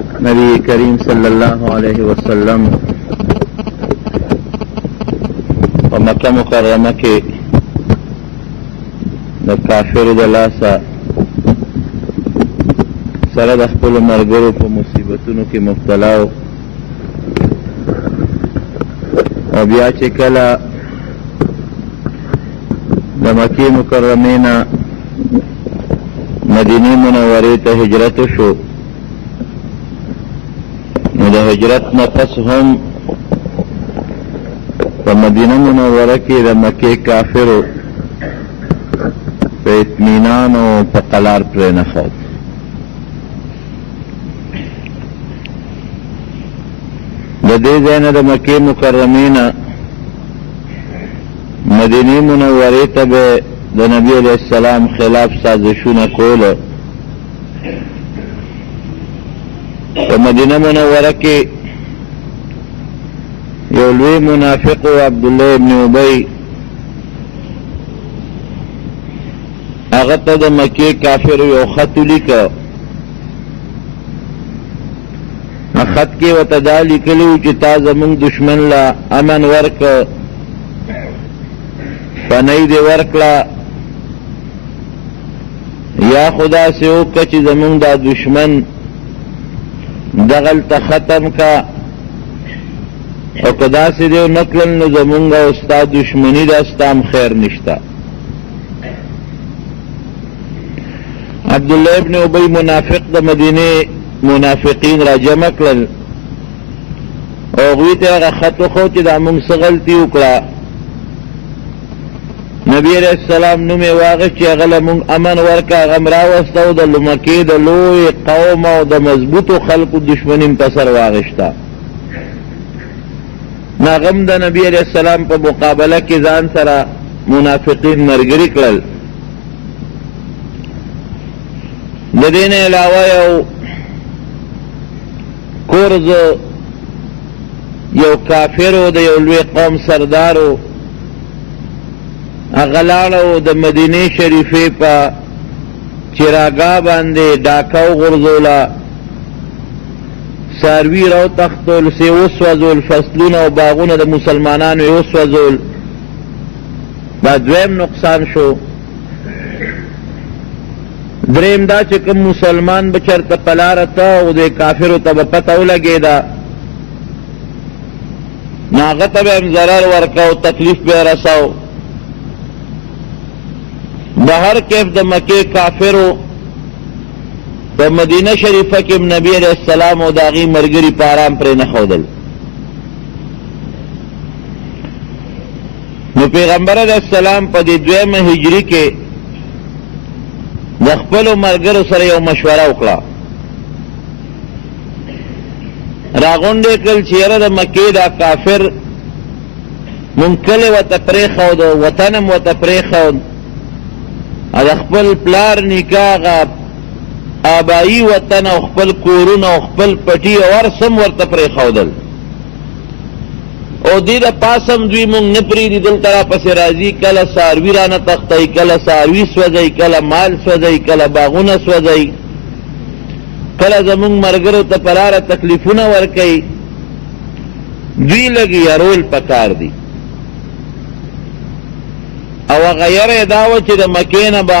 नबी करीम सल्लल्लाहु अलैहि वसल्लम और मक्का मुकर्रमा के द काफिर द लासा सर खपल मरगरों को मुसीबतों के मुब्तला और बिया चिकला द मक्की मुकर्रमेना मदीने मुनव्वरे ते हिजरत शो द हिजरत न पस हम तो मदीना मुनव्वरा के द मक्के काफिरों पे इत्मीनान और पकलार पर नखौत दे दैन द मक्के मुकर्रमीना मदीने मुनव्वरे तब द नबी अलैहिस्सलाम खिलाफ साजिशुन कोल तो मदीना मुनव्वरा के योलवी मुनाफिक अब्दुल्लाह इब्न उबई अगत द मक्के काफिर यो खत लिखा खत के वतदा लिखलू कि ता जमुंग दुश्मन ला अमन वर्क फनई दे वर्कला या खुदा से ओ कच जमुंग दा दुश्मन दगल त खत्म का और कदा से देव नकलन न जमुंगा उस्ताद दुश्मनी दास्ताम खैर निश्ता अब्दुल्लाह इब्न उबई मुनाफिक द मदीने मुनाफिकीन रा जमा कल और गीते अगर खत खो कि दामुंग से गलती उकड़ा नबी अलैहिस्सलाम नुमे वाक़िफ़ कि अगल मुंग अमन वर्का गमरा वस्ता द लुमकी द लोए कौम और द मजबूत खल्क दुश्मनी पसर वाग़िश्ता ना गम द नबी अलैहिस्सलाम पर मुकाबला की जान सरा मुनाफिकीन मरगरी कल देने अलावा यो कोर्ज यो काफिरो द योलवे कौम सरदारो अगलाड़ो द मदीने शरीफे पा चिरागा बांधे डाकाओ गुरजोला सारवी रो तख्तोल से उस वजोल फसलून और बागुन द मुसलमानान उस वजोल बाद्वेम नुकसान शो द्रेम दा चिकम मुसलमान बचर तपला रता उदे काफिर तब पताओ लगेदा नागत अब जरर वर्काओ तकलीफ पे रसाओ बाहर कैफ द मके काफिरो द मदीना शरीफा के नबी अलैहिस्सलाम और दागी मरगरी पाराम पर न खोदल पैगंबर अलैहिस्सलाम पदी द्वेम हिजरी के दखपल मरगर सर यो मशवरा उकड़ा रागुंडे कल चेहरा द मके दा काफिर मुमकल व तपरेखौद वतनम व तपरेखौद अखपल प्लार निकागा आबाई वतन अखपल कोरून अखपल पटी और सम वर तपरेखौदल और दीद पासम द्वी मुंग निपरी दी दिल तरा पसे राजी कल सारवी राना तख्तई कल सारवी स्वजई कल माल स्वजई कल बागुना स्वजई कल जमुंग मरगरो तपरार तकलीफुना वर्कई द्वी लगी अरोल पकार दी और गैर दावत द मकेन बा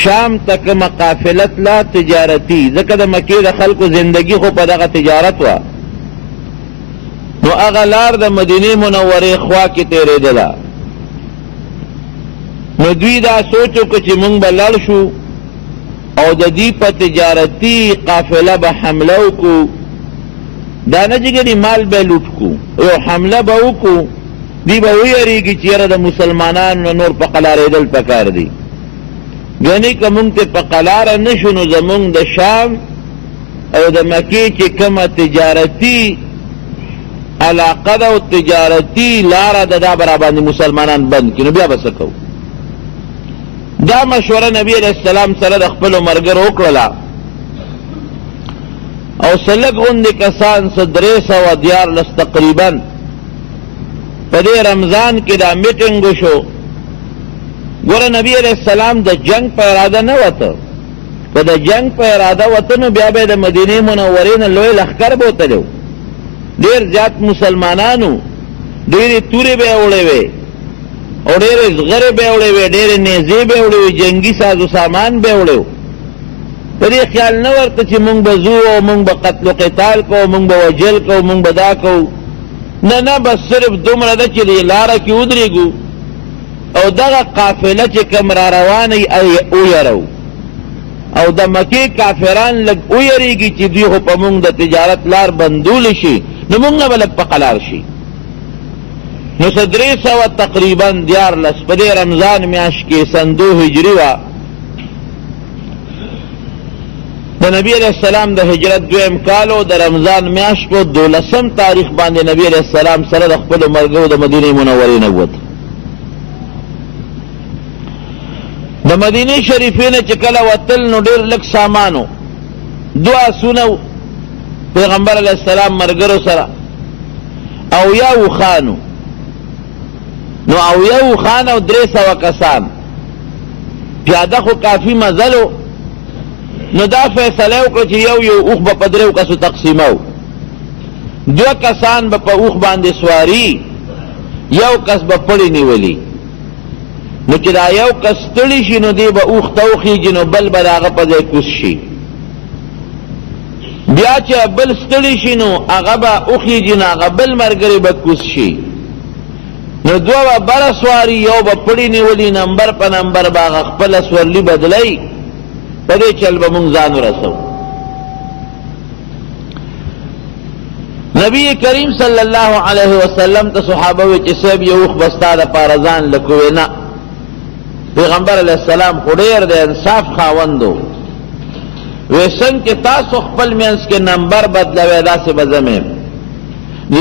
शाम तक मकाफिलत ला तिजारती जकद मके दखल को जिंदगी को पदा तिजारत हुआ तो अगलार द मदीने मुनव्वरे ख्वा की तेरे दिला नद्वीदा सोचो कुछ मुंग बलड़ शू और दी पर तिजारती काफिला ब हमला को दाना जिगरी माल बे लूट को यो हमला बहु को दी बहु अरीगी चेहरा द मुसलमानान नूर पकलार दल पकार दी यानी कमुंग ते पकलार नशुनु जमुंग द शाम और द मके के कम तिजारती अलाकदा तिजारती लारा ददा बराबानी मुसलमानान बंद की नबिया बसको दा मशवरा नबी अलैहिस्सलाम सर अखपल मरगर ओकला और सलग उन कसान सदरे सवा दियार लस तकरीबन पदे रमजान की दा मीटिंग शो गोरा नबी अलैहिस्सलाम द जंग पर इरादा न होता په د جنگ په اراده وطنو بیا به د مدینې منورې نه لوی لښکر به وتلو ډېر زیات مسلمانانو ډېرې تورې به یې وړې وې او ډېرې زغرې به یې وړې وې ډېرې نیزې به یې وړې وې جنګي سازو سامان به یې وړی و په دې خیال نه ورته چې مونږ به ځو او مونږ به قتل و قتال کوو مونږ به وجل کوو مونږ به دا کوو نه بس صرف دومره ده چې دې لاره کې ودرېږو او دغه قافله چې کوم را روانه ویرو او د مکې کافران لږ ویریږي چې دوی خو په مونږ د تجارت لار بندولی شي نو مونږ نه به لږ په قلار شي نو څه 300 تقریبا 14 په دې رمضان میاشت کې سن 2 هجري وه د نبی علیہ السلام د هجرت دویم کال و د رمضان میاشت په 12 تاریخ باندې نبی علیہ السلام سره د خپلو ملګرو د مدینې منورې نه ووت د مدینې شریفې نه چې کله وتل نو ډېر لږ سامانو 2 آسونه پیغمبر علیہ السلام ملګرو سره او یا وخانو نو او یا وخان او 300 کسان پیاده خو کافي مزلو نو دا فیصله وکړه چې یو اوښ به په 3 کسو تقسیمو 2 کسان به په اوښ باندې سواري یو کس به پړی نیولي نو چې دا یو کس ستړي شي نو دی به اوښ ته وخیږي نو بل به د هغه په ځای کوز شي بیا چې بل ستړي شي نو هغه به وخیږي نو هغه بل ملګری به کوز شي نو 2 به بره سواري یو به پړی نیولي نمبر په نمبر به هغه خپله سورلي بدلی په دې چل به مونږ ځان ورسو نبی کریم صلی الله علیه وسلم ته صحابه وی چې صاحب یو اوښ به ستا دپاره ځان لکوې نه پیغمبر علیه السلام خو ډېر د انصاف خاوند و وی څنګ کې تاسو خپل منځ کې نمبر بدلوئ داسې به زه یم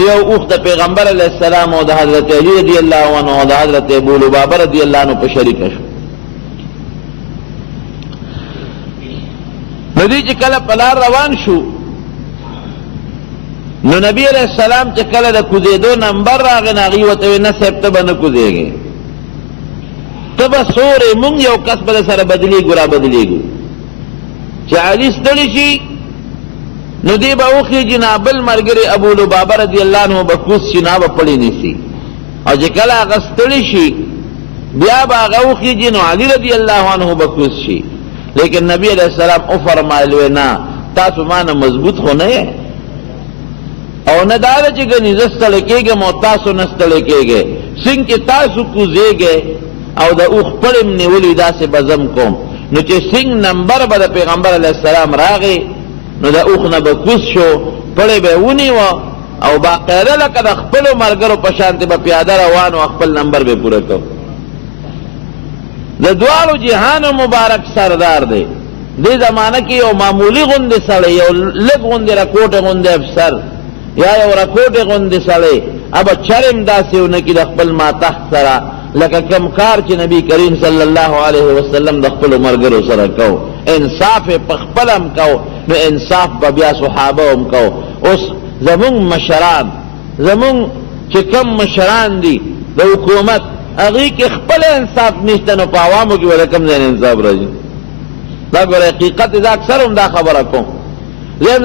یو اوښ د پیغمبر علیه السلام او د حضرت علی رضی الله عنه او د حضرت ابو لبابه رضی الله عنه په شریکه شو نو دی چې کله په لار روان شو نو نبی علیہ السلام چې کله د کوزېدو نمبر راغی نو هغې ورته ویې نه صاحب ته به نه کوزېږې ته به سورې مونږ یو کس به در سره بدلېږو را بدلېږو چې علي ستړي شي نو دی به وخېږي نه بل ملګری ابو لبابه رضی الله عنه به کوز شي نه به پړی نیسي او چې کله هغه ستړي شي بیا به هغه وخېږي نو علي رضی الله عنه به کوز شي لیکن نبی علیہ السلام او فرمایلوی نه تاسو ما نه مضبوط خو نه یې او نه دا ده چې ګنې زه ستړی کېږم او تاسو نه ستړی کېږئ څنګ چې تاسو کوزېږئ او د اوښ پړی م نیولي داسې به زم کوم نو چې څنګ نمبر به د پیغمبر علیه السلام راغی نو د اوښ نه به کوز شو پړی به یې ونیوه او باقاعده لکه د خپلو ملګرو په شانتې به پیاده روان و خپل نمبر به پوره کو د دواړو جهانو مبارک سردار دی دې زمانه کې یو معمولی غوندې سړی یو لږ غوندې رکوټې غوندې افسر یا یو رکوټې غوندې سړی ابه چرم داسې ونه کړي د خپل ماتحت سره لکه کم کار چې نبی کریم صلی الله علیه وسلم د خپلو ملګرو سره کو انصاف یې په خپله هم کو نو انصاف به بیا صحابه هم کو اوس زمونږ مشران زمونږ چې کم مشران دي د حکومت هغې کې خپل انصاف نشته نو په عوامو کې به د کوم ځای نه انصاف راځي دا ګوره حقیقت زه اکثر هم دا خبره کوم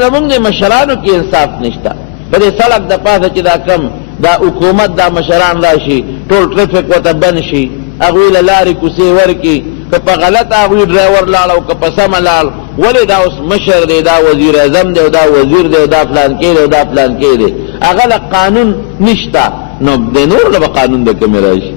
زمونږ د مشرانو کې انصاف نشته په دې سړک د پاسه چې دا کم دا حکومت دا مشران راشي ټول ټرافیک ورته بند شي هغوی له لارې کوڅې ورکړي که په غلطه هغوی ډرایور لاړ او که په سمه لاړ ولې دا اوس مشر دی دا وزیر اعظم دی او دا وزیر دی او دا فلانکې دی او دا فلانکې دی هغه له قانون نشته نو د نور له به قانون د کومې راشي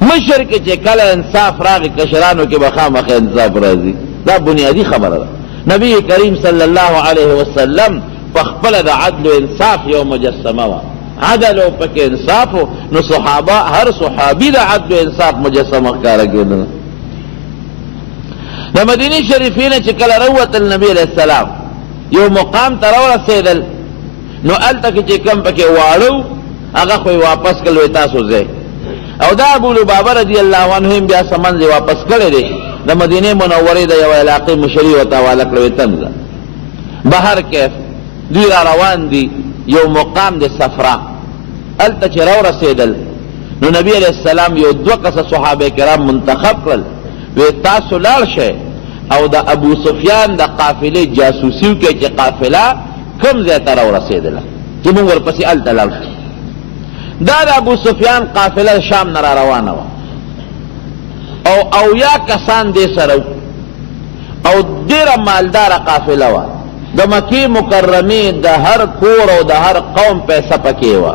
مشر کې چې کله انصاف راغی کشرانو کې به خامخا انصاف راځي دا بنیادی خبره ده نبی کریم صلی الله علیه وسلم په خپله د عدل و انصاف یو مجسمه وه عدل او پکې انصاف نو صحابه هر صحابي د عدل و انصاف مجسمه ښکاره کېدله د مدینې شریفې نه چې کله راووتل نبی علیه السلام یو مقام ته راورسېدل نو هلته کې چې کوم پکې واړه هغه خو یې واپس کړل وایي تاسو ځئ او دا ابو لبابه رضی الله عنه هم بیا سمن یې واپس کړی دی د مدینې منورې د یوه علاقې مشري ورته حواله کړی وایي تم ځه بهر کیف دوی را روان دي یو مقام د صفرا هلته چې راورسېدل نو نبی علیه السلام یو 2 کسه صحابه کرام منتخب کړل وی تاسو لاړ شئ او د ابو سفیان د قافلې جاسوسیو کې چې قافله کم ځای ته راورسېدله چې موږ ورپسې هلته لاړ شو. دا د ابو سفیان قافله شام نه را روانه وه او اویا کسان دې سره او ډېره مالداره قافله وه. د مکې مکرمې د هر کور او د هر قوم پیسه پکې وه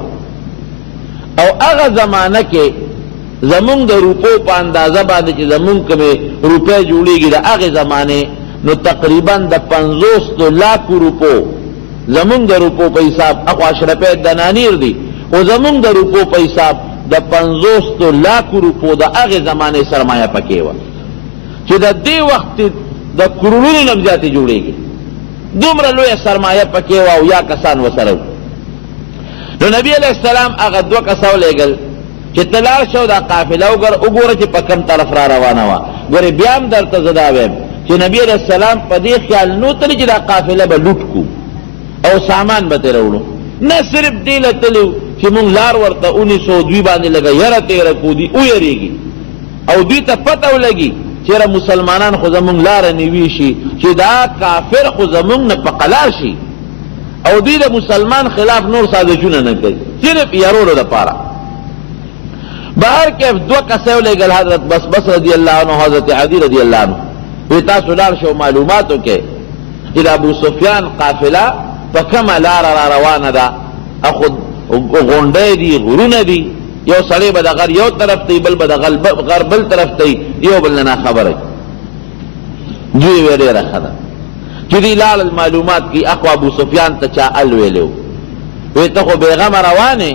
او هغه زمانه کې زمونږ د روپو په اندازه باندې چې زمونږ کومې روپۍ جوړېږي د هغې زمانې نو تقریبا د 50 لاکو روپو زمونږ د روپو په حساب اخو اشرفۍ دنانیر دي خو زمونږ د روپو په حساب د 50 لاکو روپو د هغې زمانې سرمایه پکې وه چې د دې وخت د کرونو نه زیاتې جوړېږي. دومره لویه سرمایه پکې وه او یا کسان ورسره وو. نو نبی علیہ السلام هغه 2 کسه ولېږل چې ته لاړ شو دا قافله وګوره چې په کوم طرف را روانه وه. ګورې بیا هم درته زه دا وایم چې نبی علیہ السلام په دې خیال نو تلي چې دا قافله به لوټ کړو او سامان به ترې راوړو، نه صرف دې له تلو چې مونږ لار ورته ونیسو دوی باندې لږه یره تېره کړو دوی ویرېږي او دوی ته پته ولګي چېرې مسلمانان خو زمونږ لاره نیوي شي چې دا کافر خو زمونږ نه په قلار شي او دوی د مسلمان خلاف نور سازشونه نه کوي صرف یارولو دپاره. بهر کیف 2 کسه ولېږل حضرت بس رضی الله عنه حضرت عدی رضی الله عنه وی تاسو لاړ شو معلوماتو کې چې د ابو سفیان قافله په کومه لاره را روانه ده اخو غونډۍ دي غرونه دي یو سړی به د غر یو طرف ته بل به د غر بل طرف ته یو بل نه خبره دوی وی ډېره ښه ده چې دوی لاړل معلومات کې اخو ابو سفیان ته چا ال ویلی وی ته خو بېغمه روانې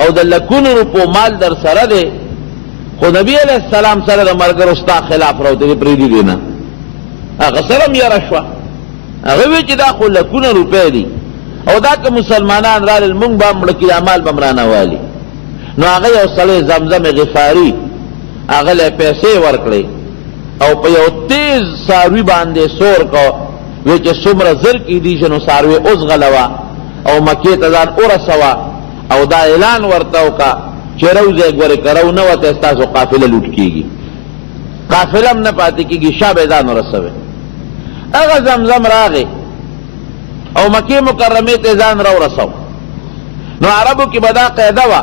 او د لکونو روپو مال در سره دی خو نبی علیہ السلام سره د ملګرو ستا خلاف راوتلي پرېږدي دې نه. هغه سره هم یاره شوه هغه وی چې دا خو لکونه روپۍ دي او دا که مسلمانان رالل مونږ به هم مړه کړي دا مال به م رانهوالي. نو هغه یو سړی زمزم غفاري هغه له پیسې ورکړې او په یو تیز څاروي باندې سور کو وی چې څومره زر کېدي شي نو څاروي اوس غلوه او مکې ته ځان ورسوه او دا اعلان ورته وکړه چې روځئ ګورې که رو نه وته ستاسو قافله لوټ کېږي قافله هم نه پاتې کېږي شا به یې ځان ورسوئ. هغه زمزم راغې او مکې مکرمې ته ځان راورسو. نو عربو کې به دا قاعده وه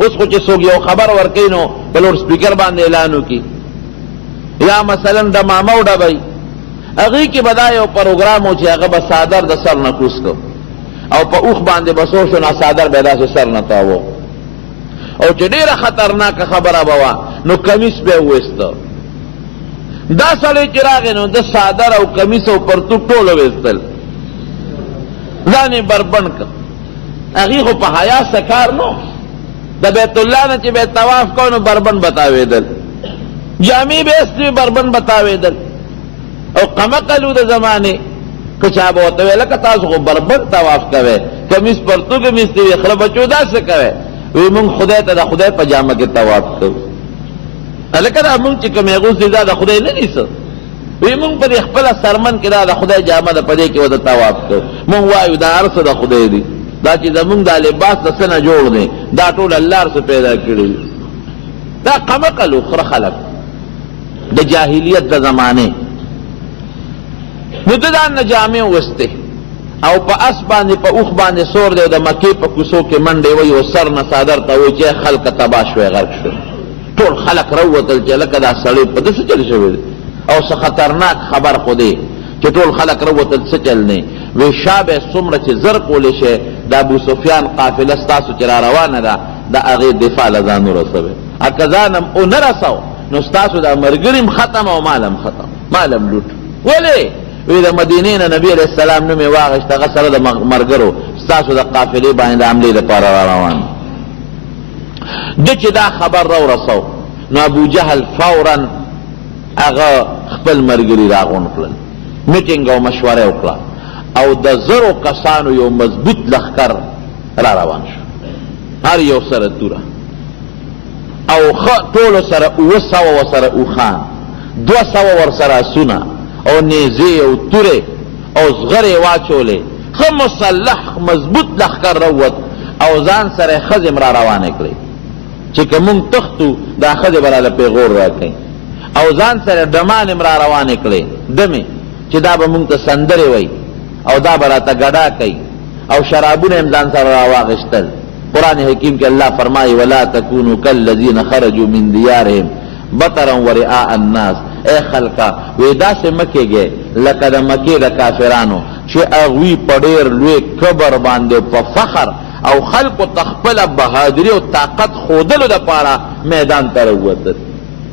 اوس خو چې څوک یو خبر ورکوي نو په لوډ سپیکر باندې اعلان وکړي یا مثلا د مامو ډبی هغې کې به دا یو پروګرام و چې هغه به څادر د سر نه کوز کو او په اوښ باندې بسو شو نو څادر به یې داسې سر نه تاوه او چې ډېره خطرناکه خبره به وه نو کمیس به یې وویسته. دا سړی چې راغی نو د څادر او کمیس او پرتوګ ټول وویستل ځان یې بربنډ کړ. هغې خو په حیا څه کار نو د بیت الله نه چې به یې طواف کو نو بربنډ به تاوېدل جامې به ایستې بربنډ به تاوېدل او قمقلو د زمانې که چا به ورته ویل لکه تاسو خو بربنډ طواف کوئ کمیس پرتوګ هم ایستې وي خره بچو داسې کوئ وی مونږ خدای ته د خدای په جامه کې طواف کوو. هلکه دا مونږ چې کوم اغوستې دا د خدای نه دي څه وی مونږ په دې خپله سرمن کې دا د خدای جامه ده په دې کې ورته طواف کوو. مونږ وایو دا هر څه د خدای دي دا چې زمونږ دا لباس د څه نه جوړ دی دا ټول الله هر څه پیدا کړي دا قمقل خره خلک د جاهلیت د زمانې. نو د دا نه جامې وستې او په اس باندې په اوښ باندې سور دی او د مکې په کوڅو کې منډې وایي او سر نه څادر ته وایي چې خلکه تباه شوی غرق شوی ټول خلک راووتل چې لکه دا سړی په ده څه چل شوی دی او څه خطرناک خبر خو دی چې ټول خلک راووتل څه چل نه وی شا به څومره چې زر کولی شي د ابو سفیان قافله ستاسو چې را روانه ده د هغې دفاع له ځان ورسوئ که ځان هم ونه رسو نو ستاسو دا ملګري هم ختم او مال هم ختم مال هم لوټ. ولې وی د مدینې نه نبي علیہ السلام نوم یې واخېست هغه سره د ملګرو ستاسو د قافلې باندې د حملې دپاره را روان ده چې دا خبر راورسو نو ابو جهل فورا هغه خپل ملګري راغونډ کړل میټینګ او مشوره وکړه او د زرو کسانو یو مضبوط لښکر را روان شو هر یو سره توره او ټولو سره 700 ورسره اوښان 200 ورسره اسونه او نیزې او تورې او زغرې واچولې ښه مسلح مضبوط لښکر راووت او ځان سره ښځې را روانې کړې چې که مونږ تښتو دا ښځې به راله پیغور راکوي او ځان سره ډمان هم را روانې کړې دمې چې دا به مونږ ته سندرې وی او دا به راته ګډا کوي او شرابونه هم ځان سره راواغېستل. قرآن حکیم کې الله فرمایي ولا تکونوا کالذین خرجوا من دیارهم بطرا ورئاء الناس. اے خلقا وی داسې مه کېږئ لکه د مکې د کافرانو چې هغوی په ډېر لوی کبر باندې په فخر او خلقو ته خپله بهادري او طاقت ښودلو دپاره میدان ته راووتل.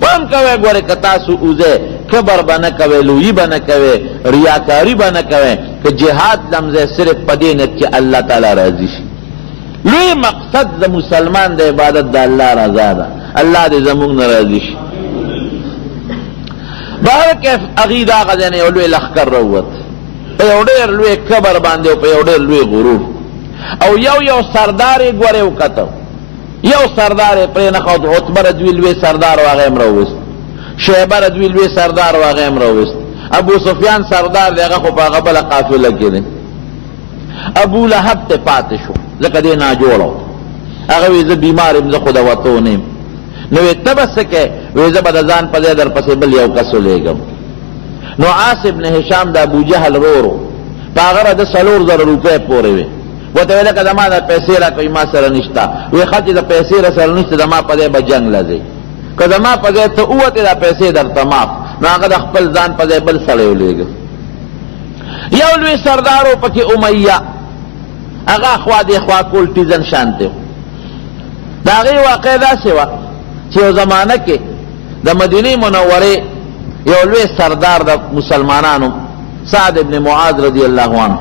پام کوئ ګورئ که تاسو اوځئ کبر به نه کوئ، لویي به نه کوئ، ریاکاري به نه کوئ، که جهاد لمځئ صرف په دې نیت چې الله تعالی راضي شي. لوی مقصد د مسلمان د عبادت د الله رضا ده. الله دې زموږ نه راضي شي. بهر کیف هغوی د هغه ځای نه یو لوی لښکر راووت په یو ډېر لوی کبر باندې او په یو ډېر لوی غرور، او یو سردار یې ګورې وکتو، یو سردار یې پرې نښود. عتبه رضوي لوی سردار و هغه هم راوویست، شیبه رضوي لوی سردار و هغه هم راوویست، ابو سفیان سردار دی هغه خو په هغه بله قافله کې دی. ابو لهب ته پاتې شو ځکه دې ناجوړه و. هغه وی زه بیمار یم، زه خو د وتو نه یم. نو وی ته به څه کوې؟ وی زه به د ځان په ځای در پسې بل یو کس ولیږم. نو عاص ابن هشام د ابوجهل ورور و، په هغه را د 4,000 روپۍ پورې وې. ورته ویل که زما د پیسې راکوئ ما سره نشته. وی ښه چې د پیسې را سره نشته زما په ځای به جنګ لځئ، که زما په ځای ته ووتې دا پیسې درته معاف. نو هغه د خپل ځان په ځای بل سړی ولیږه. یو لوی سردار و پکې امیه، هغه خوا دې خوا کول ټیزن شانتې و. د هغې واقع داسې وه چې یو زمانه کې د مدینې منورې یو لوی سردار د مسلمانانو سعد ابن معاذ رضی الله عنه،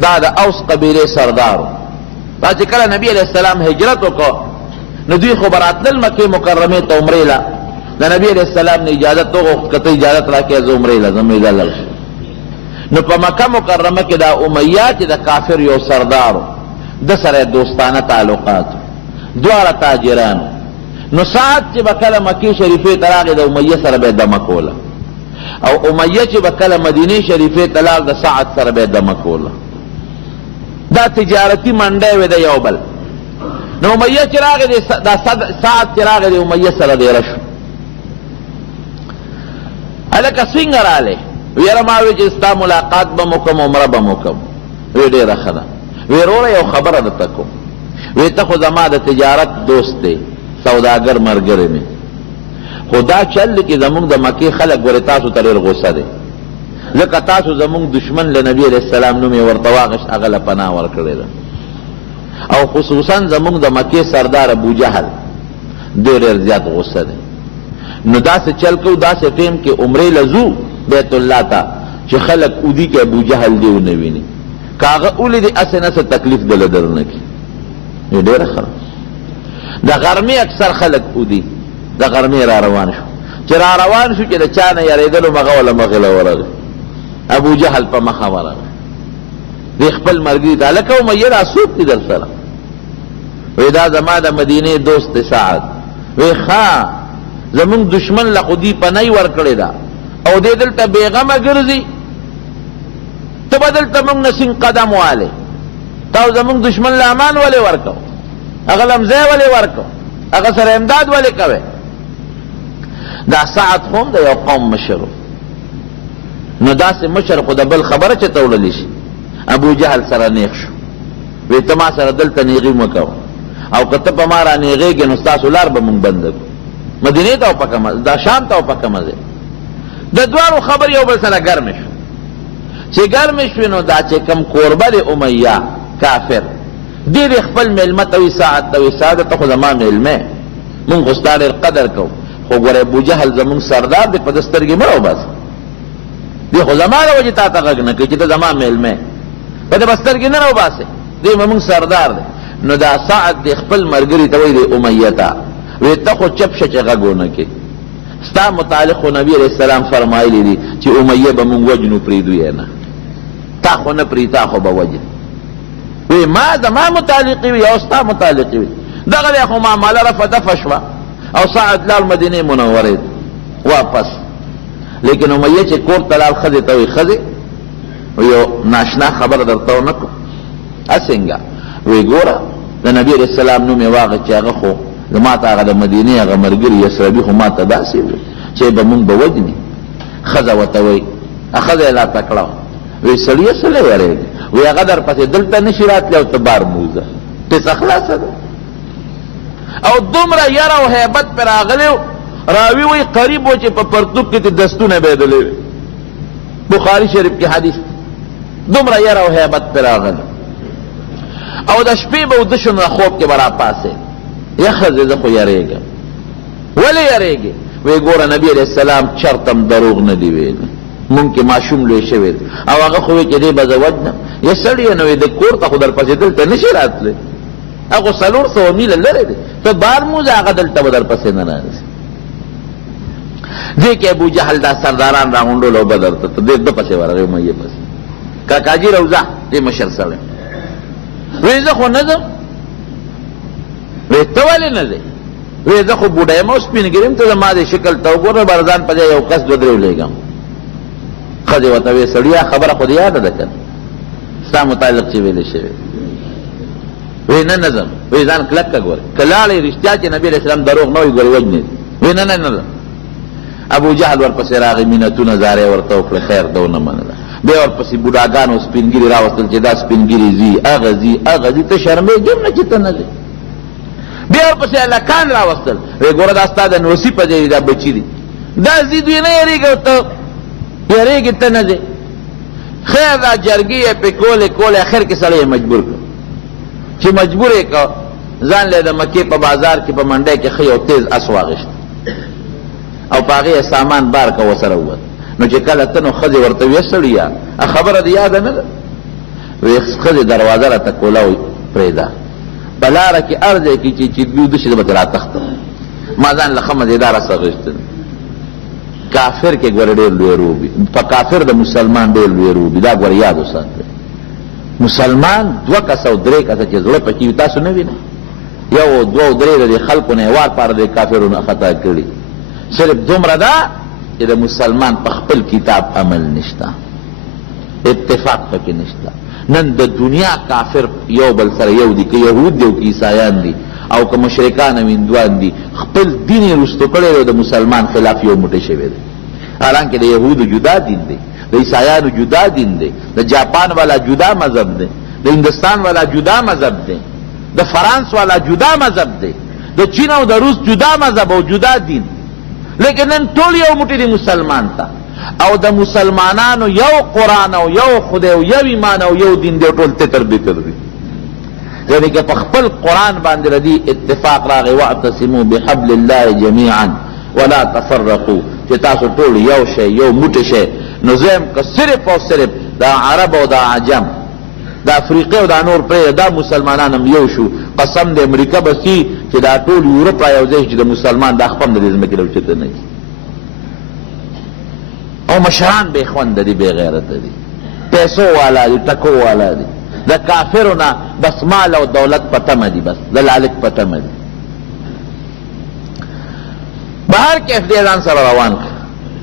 دا د اوس قبیلې سردار و. دا چې کله نبی علیه السلام هجرت وکړ نو دوی خو به راتلل مکې مکرمې ته عمرې له. د نبی علیه السلام نه اجازت وغوښت که ته اجازت راکړې زه عمرې له ځم. ویې لاړ شو. نو په مکه مکرمه کې دا امیه چې د کافر یو سردار و، د سره دوستانه تعلقات، دواړه تاجرانو. نو سعد چې به کله مکې شریفې ته راغی د امیه سره به یې دمه کوله، او امیه چې به کله مدینې شریفې ته لاړ د سعد سره به یې دمه کوله. دا تجارتي منډی وې د یو بل. نو امیه چې راغی دا سعد چې راغی د امیه سره دیره شو. هلکه څنګه رالی؟ ویره ما وی چې ستا ملاقات به مو کوم، عمره به مو کوم. وی ډېره ښه ده. وی وروره یو خبره درته کوم. وی ته خو زما د تجارت دوست دی، سوداګر ملګری مې، خو دا چل دی چې زمونږ د مکې خلک ګورې تاسو ته ډېر غوسه دی، ځکه تاسو زمونږ دشمن له نبي علیه السلام نوم یې ورته واغېست، هغه له پناه ورکړې ده. او خصوصا زمونږ د مکې سردار ابوجهل ډېر زیات غوسه دی. نو داسې چل کوو داسې ټیم کې عمرې له ځو بیت الله ته چې خلک اودي کې ابوجهل دې ونه ویني، که هغه ولیدي هسې نه څه تکلیف دله درنه کړي. ډېره ښه د غرمې اکثر خلک اودي. د غرمې را روان شو، چې را روان شو چې د چا نه یارېدلو مغه وله مخې له ورغی. ابوجهل په مخه ورغی. دی خپل ملګري ته هلکه امیه را څوک دي در سره؟ وی دا زما د مدینې دوست دی سعد. وی ښه زمونږ دشمن له خو دي پنۍ ورکړې ده او دی دلته بېغمه ګرځي، ته به دلته مونږ نه سین قدم والې. تا زمونږ دشمن له امان ولې ورکو؟ هغه لمځی ولې ورکو؟ هغه سره امداد ولې کوې؟ دا سعد خو هم د یو قوم مشر و. نو داسې مشر خو د بل خبره چې ته وړلی شي. ابوجهل سره نیغ شو. وی ته ما سره دلته نیغي مه کوه، او که ته په ما را نیغېږې نو ستاسو لار به مونږ بنده کړو، مدینې ته او په کومه دا شام ته او په کومه ځای. د دواړو خبر یو بل سره ګرمې شو. چې ګرمې شوې نو دا چې کوم کوربه د امیه کافر دې د خپل میلمه ته وي سعد ته وي سعده ته خو زما میلمه مونږ خو ستا ډېر قدر کوو، خو ګوره ابوجهل زمونږ سردار دی په ده سترګې مه راوباسه. دی خو زما د وجې تا ته غږ نه کوي چې ته زما میلمه په ده به سترګې نه راوباسې، دی به مونږ سردار دی. نو دا سعد د خپل ملګري ته وایي د امیه ته وی ته خو چپ شه چې غږ ونه کړې، ستا متعلق خو نبي علیه السلام فرمایلی دي چې امیه به مونږ وجنو پرېږدو یې نه، تا خو نه پرې تا خو به وجنو. وی ما زما متعلقي وي او ستا متعلقي وي، دغه دی خو معامله رفع دفع شوه او سعد لاړ مدینې منورې واپس. لیکن امیه چې کور ته لاړ ښځې ته وایي ښځې یو ناشنا خبره درته ونه کړو څنګه؟ وی ګوره د نبي علیه السلام نوم یې واغې چې هغه خو ما ته هغه د مدینې هغه ملګري یسربي خو ما ته داسې وي چې به مونږ به وجني. ښځه ورته وایي ښځه یې لا تکړه وه، وایي سړیه څه له یېرېږي؟ وایي هغه در پسې دلته نه شي راتلی او ته بار موزه پسه خلاصه ده. او دومره یره او هیبت پې راغلی و، راوي وایي قریب و چې په پرتوب کې ته دستونه بېدلې وې. بخاري شریف کې حدیث دومره یره او هیبت پې راغلی. او د شپې به وده شو نو خوب کې به راپاسې، یا ښځې زه خو یېرېږم. ولې یېرېږې؟ وی ګوره نبی علیہ السلام چرتم دروغ نه دی ویلی، مونږ کې ماشوم لوی شوی دی او هغه خو وی چې دی به زه وجنم. یا سړیه نو د کور ته خو در پسې دلته نشي راتلی، هغه 400 میله لرې دی، ته بار موزه هغه دلته به در پسې نه راځي. دې کې ابو جهل دا سرداران راغونډول او به درته ته دې ده پسې ورغی امیه پسې. کاکاجي روضه دې مشر سړی وی زه خو نه ځم. وی ته ولې نه ځې؟ وی زه خو بوډا یم او سپین ږیری یم، ته زما دې شکل ته وګوره به ځان په ځای یو کس 2-3 ولېږم. ښځې ورته وی سړیه خبره خو دې یاده ده که نه ستا متعلق چې ویلې شوې؟ وی نه ځم. وی ځان کلک که ګورې که لاړې رښتیا چې نبي علیه السلام دروغ نه وایي ګورې وجنې. وی نه ځم. ابو جهل ورپسې راغی، مینتونه زارې ورته وکړې، خیر ده ونه منله. بیا ورپسې بوډاګانو سپین ږیري راوستل چې دا سپین ږیري ځي هغه ځي، ته شرمېږې هم نه چې ته نه ځې. بیا ورپسې هلکان راوستل، وی ګوره دا ستا د نوسي په ځای دا بچي دي، دا ځي دوی نه یېرېږي، ته یېرېږي ته نه ځې. خیر دا جرګې یې پې کولې اخر کې سړی یې مجبور کړ. چې مجبور یې کړ ځان له د مکې په بازار کې په منډی کې ښه یو تیز اس واغېشت او په هغې یې سامان بار که ورسره ووت. نو چې کله ته نو ښځې ورته ویې سړیه خبره دې یاده نه ده؟ وی ښځې دروازه راته کوله وی پرېږده په لاره کې هر ځای کې چې ویده شي زه به ترې راتښتم. ما ځان له ښه مزېداره څه غېښتل. کافر کې ګوره ډېر لوی روبي، په کافر د مسلمان ډېر لوی روبي، دا ګوره یاد وساتئ. مسلمان 2 کسه او 3 کسه چې زړه پکې وي تاسو نه وینئ، 1 2 او 3 د خلکو نه یې وار پاره د کافرونو خطا کړي. صرف دومره ده چې د مسلمان په خپل کتاب عمل نشته، اتفاق پکې نشته. نن د دنیا کافر یو بل سره یو دي، که یهود دي او که عیسایان دي او که مشرکان او هندوان دي، خپل دین یې رستو کړی او د مسلمان خلاف یو موټی شوی دی. حالانکه د یهودو جدا دین دی، د عیسایانو جدا دین دی، د جاپان والا جدا مذهب دی، د هندوستان والا جدا مذهب دی، د فرانس والا جدا مذهب دی، د چین او د روس جدا مذهب او جدا دین. لیکن نن ټول یو موټی دی مسلمان ته، او د مسلمانانو یو قرآن او یو خدای او یو ایمان او یو دین دی، ټول تتر بتر دی. یعنی که په خپل قرآن باندې ردی اتفاق راغی، واعتصموا بحبل الله جميعا ولا تفرقوا، چې تاسو ټول یو شی یو موټی شی. نو زم که صرف او صرف دا عرب او دا عجم، دا افریقه او دا نور پرې دا مسلمانان هم یو شو، قسم د امریکا بسی چې دا ټول یورپ را یو ځای چې د مسلمان د خپل د ځمکې راوچته نه کی. او مشران بے خوند دي، بے غیرت دي، پیسو والا دي، ټکو والا دي، د کافرونه بس مال او دولت پتمه دي، بس د لالک پتمه دي. بهر کیف دې ځان سره روان کړ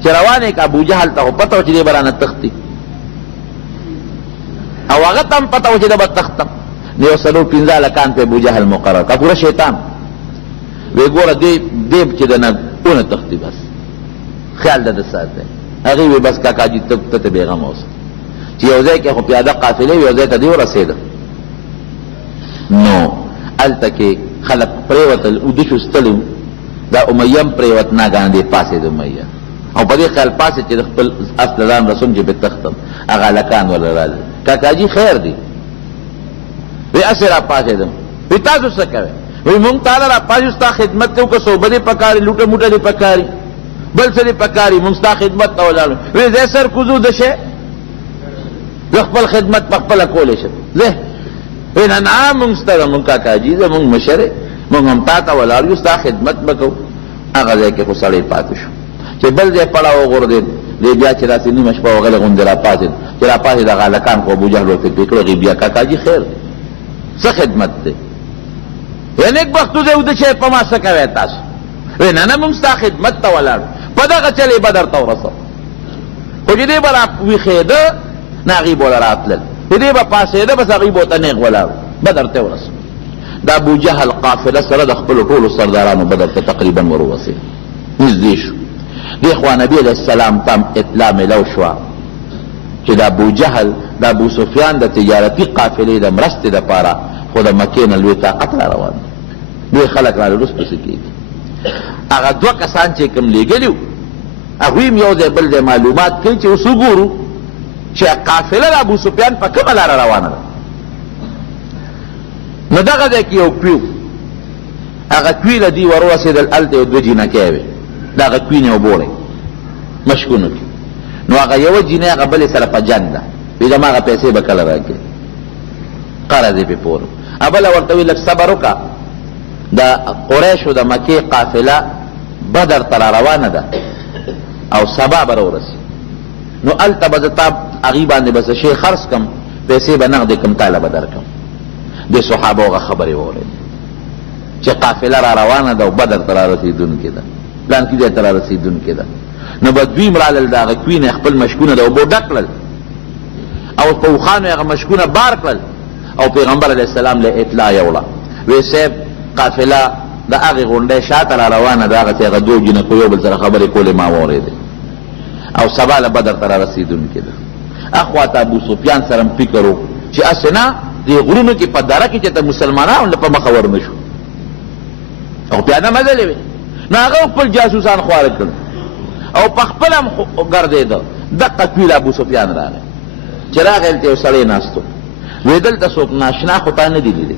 چې روان یې که ابو جهل ته خو پته و چې دې به رانه تښتي او هغه ته هم پته و چې ده به تښتم. نو یو 4-5 هلکان په ابو جهل مقرر که پوره شیطان. وی ګوره دې چې د نه ونه تښتي، بس خیال ده د ساتئ. هغې وی بس کاکاجي ته بېغمه اوسه چې یو ځای کې خو پیاده قافلې وي، یو ځای ته دې ورسېده. نو هلته کې خلک پرېوتل، اوده شو ستړي، دا امیه هم پرېوت، ناګانه دې پاسېد امیه او په دې خیال پاسې چې د خپل اصل ځان رسوم چې پې تښتم. هغه هلکان ورله راځي، کاکاجي خیر دی؟ وی هسې را پاسېدم. وی تاسو څه کوئ؟ وی مونږ تاله را پاسېو ستا خدمت کوو، که صوبه دې پکاري، لوټه موټه دې پکاري، بل څه دې پکاري، مونږ ستا خدمت ته ولاړو. وی زه سر کوزو د شی زه خپل خدمت په خپله کولی شم، زه وی نه نه مونږ سته مونږ کاکاجي زمونږ مشر یې، مونږ هم تا ته ولاړ یو، ستا خدمت به کوو. هغه ځای کې خو سړی پاتې شو چې بل ځای پړه وغورځېد. دی بیا چې داسې نیمه شپه وغلی غوندې را پاڅېد، چې را پاڅېد هغه هلکان خو ابوجهل ورته پرې کړه. بیا کاکاجي خیر دی، څه خدمت دی؟ یا نیک بختو دی اوده شی په ما څه کوئ تاسو؟ وی نه نه مونږ ستا خدمت ته ولاړو، په دغه چل یې به درته ورسو. خو چې دی به را ویښېده نه هغوی به له راتلل، چې دی به پاسېده بس هغوی به ورته نیغ ولاړو، به درته ورسو. د ابوجهل قافله سره د خپلو ټولو سردارانو به درته تقریبا ور ووسېد، نږدې شو. دی خوا نبی علیہ السلام تم اطلاع ملو شوا چې د ابو جهل د ابو سفیان د تجارتي قافلې د مرستې دپاره خو د مکې نه لوی طاقت را روان دوی خلک را رسپه څه کېږي هغه دوه کسان چې کوم لیږلي وو هغوی هم یو ځای بل ځای معلومات کوي چې اوس وګورو چې قافله د ابو سفیان په کومه لاره روانه ده نو دغه ځای کې یو کوي هغه کوي له دوی ورورسېدل هلته یو دوه جینکۍ وې د هغه کوي نه وبوړی مشکونو کې نو هغه یوه جینۍ هغه بلې سره په جنګ ده وی زما هغه پیسې به کله راکړې قرض یې پې پور بله ورته وی لږ صبر وکړه د قریشو د مکې قافله بدر ته را روانه ده او سبا به راورسي نو هلته به زه تا هغې باندې به څه شی خرڅ کړم پیسې به نغدې کړم تاله به درکړم د صحابه هغه خبرې واورېدې چې قافله را روانه ده او بدر ته را رسېدونکې ده پلانکي ځای ته را رسېدونکې ده نو به دوی م رالل د هغه کوي نه خپل مشکونه د اوبو ډک کړل او په اوښانو هغه مشکونه بار کړل او پیغمبر علیه السلام له اطلاع یوړه وی صاحب قافله د هغې غونډۍ شاته را روانه ده هغسې هغه دوه جینکو یو بل سره خبرې کولې ما واورېدې او سبا له بدر ته را رسېدونکې ده اخواته ابو سفیان سره م فکر و چې هسې نه دې غرونو کې په دره کې چې ته مسلمانانو په مخه ور نه شو او پیاده مزلې وې نو هغه خپل جاسوسان خواره کړل او په خپل هم ګرځېده دقه کوي له ابو سفیان راغی چې راغی هلته یو سړی ناست و وی دلته څوک ناشنا خو تا نه دي لیدې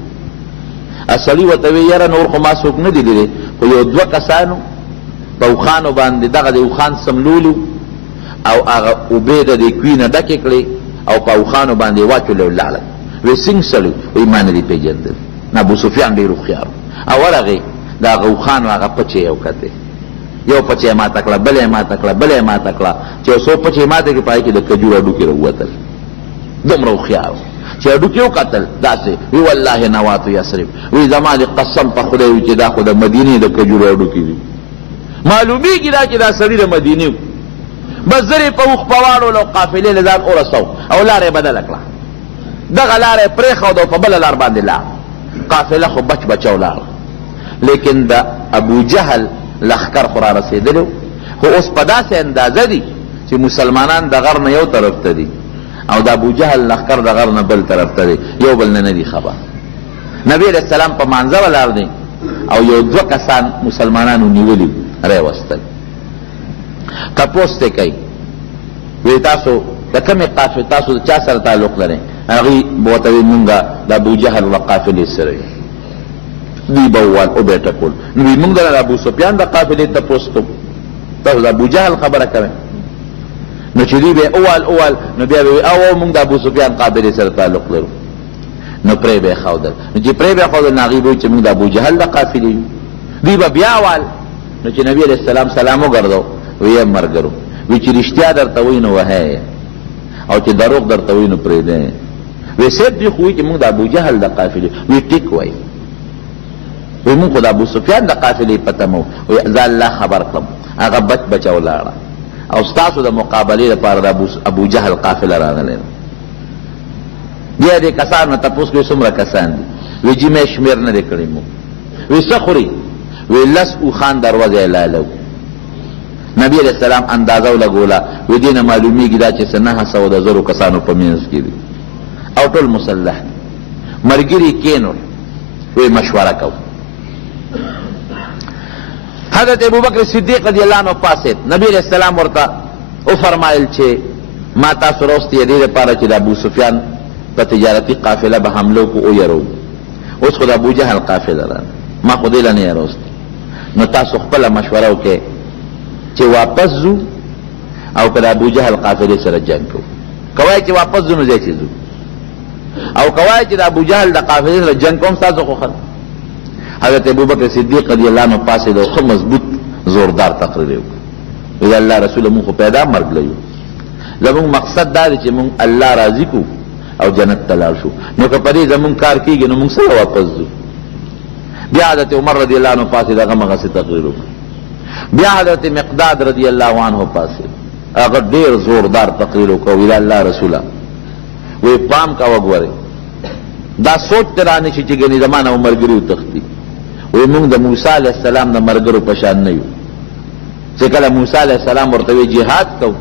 سړي ورته وی یاره نور خو ما څوک نه دي لیدې خو یو دوه کسانو په اوښانو باندې دغه د اوښان سملولي او هغه اوبې د دې کوي نه ډکې کړې او په اوښانو باندې واچولې ولاړل وی څنګه سړي وی ما نه دي پېژندل نه ابو سفیان ډېر هوښیار او ورغې د هغه اوښانو هغه پچې یو کتې یو پچې یې ماته کړه بله یې ماته کړه بله یې ماته کړه چې یو څو پچې یې ماته کړې په هغې کې د کجورو هډوکي راووتل دومره هوښیار چې هډوکي وکتل داسې وی والله نواتو یسرب وی زما دې قسم په خدای وي چې دا خو د مدینې د کجورو هډوکي دي معلومیږي دا چې دا سړي د مدینې و بس زر یې په اوښ په واړولو او قافلې له ځان ورسو او لاره یې بدله کړه دغه لاره یې پرېښوده او په بله لار باندې لاړ قافله خو بچ بچه ولاړه لیکن د ابو جهل لخکر خو را رسېدلی خو اوس په داسې اندازه دي چې مسلمانان د غر نه یو طرف ته دي او د ابو جهل لخکر د غر نه بل طرف ته دی یو بل نه دي خبر نبی علیہ السلام په مانځه ولاړ دی او یو دوه کسان مسلمانانو نیولي راوستل تپوس ته کوي وی تاسو د کومې قافلې تاسو د چا سره تعلق لرئ هغوی به ورته وي مونږ د ابو جهل و قافلې سره یو دوی به وویل او به یې ټکول نو وی مونږ د ابو سفیان د قافلې تپوس کوو تاسو د ابو جهل خبره کوئ نو چې دوی به یې اول نو بیا به وي او مونږ د ابو سفیان قافلې سره تعلق لرو نو پرې به یې ښودل نو چې پرې به یې ښودل نو هغوی به وي چې مونږ د ابو جهل د قافلې یو دوی به بیا وال نو چې نبي علیه السلام سلام وګرځو وی یې ملګرو وی چې رښتیا درته وایي نو وهی او چې دروغ درته وایي نو پرېږدی وی صاحب دوی خو وایي چې مونږ د ابو جهل د قافلې وی ټیک وایي وی مونږ خو د ابو سفیان د قافلې پته مو وی زه الله خبر کړم هغه بچ بچه ولاړه او ستاسو د مقابلې لپاره د ابو جهل قافله راغلی ده بیا دې کسانو تپوس کوي څومره کسان دي وی جي مې شمېر نه دی کړی مو وی څه خوري وی لس اوښان دروازه یې لاله نبی علیہ السلام اندازه ولګوله وی دې نه معلومیږي دا چې څه 900 کسانو په منځ کې دي او ټول مسلح دي ملګري کینول وی مشوره کو حضرت ابوبکر صدیق رضی اللہ عنہ پاسید نبی علیہ السلام ورته او فرمایل چې ما تاسو راوستي دې لپاره چې د ابو سفیان په تجارتي قافله به حمله وکړو او یرو اوس خو د ابو جهل قافله ده ما خو دې له نه راوستي نو تاسو خپله مشوره وکړئ چې واپس ځو او که د ابو جهل قافلې سره جنګ کوو کوای چې واپس ځو نو ځای چې ځو او کوای چې د ابو جهل د قافلې سره جنګ کوم ستاسو خو ښه حضرت ابوبکر صدیق رضی اللہ عنہ پاسې د ښه مضبوط زوردار تقریر یې وکړو وی الله رسوله مونږ خو پیدا مرګ له یو زمونږ مقصد دا دی چې مونږ الله راضي کړو او جنت ته لاړ شو نو که په دې زمونږ کار کېږي نو مونږ سره واپس ځو بیا حضرت عمر رضی اللہ عنہ پاسې دغه مغسې تقریر وکړو بیا حضرت مقداد رضی اللہ عنہ پاسې هغه ډېر زوردار تقریر وکړو وی الله رسوله وی پام کا وګورئ دا سوچ ته رانشي چې ګنې زما نه ملګري وتښتي وی مونږ د موسی علیه السلام د ملګرو په شان نه یو چې کله موسی علیہ السلام ورته وی جهاد کو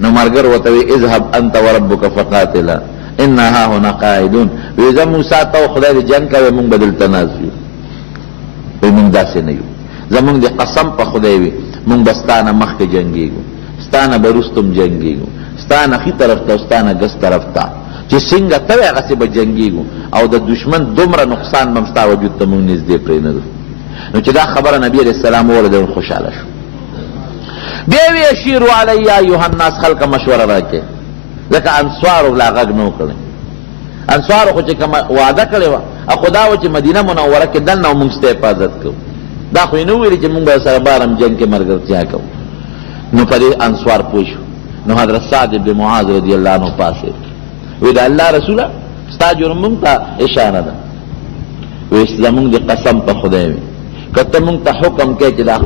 نو مرګر ورته وی اذهب انت وربك فقاتلا انها هنا قاعدون. وی زه موسی ته خدای دې جنگ کوي مونږ بدل تنازل وی مونږ داسې نه یو زمونږ د قسم په خدای وی مونږ بستانه مخکې جنگیږو ستانه برستم جنگیږو ستانه خي طرف ته ستانه ګس طرف ته چې څنګه ته هغه به جنگیږو او د دشمن دومره نقصان بمستا وجود ته مونږ نږدې پرې نه. نو چې دا خبره نبی علیہ السلام ورته خوشاله شو. بیا وی اشیروا علی ایها الناس خلق مشوره راکې ځکه انصار لا غږ نو کړي. انصار خو چې کوم وعده کړی و خدا و چې مدینه منوره کې دنه موږ ست حفاظت کوو دا خو نه ویل چې موږ سره بارم جنگ کې مرګرتیا کوو. نو پرې انصار پوښ نو حضرت سعد بن معاذ رضی الله عنه پاسه وی دا الله رسوله ستا جرم مونږ ته اشاره ده وی زمونږ د قسم په خدای وي کته مونږ ته حکم کوي چې دا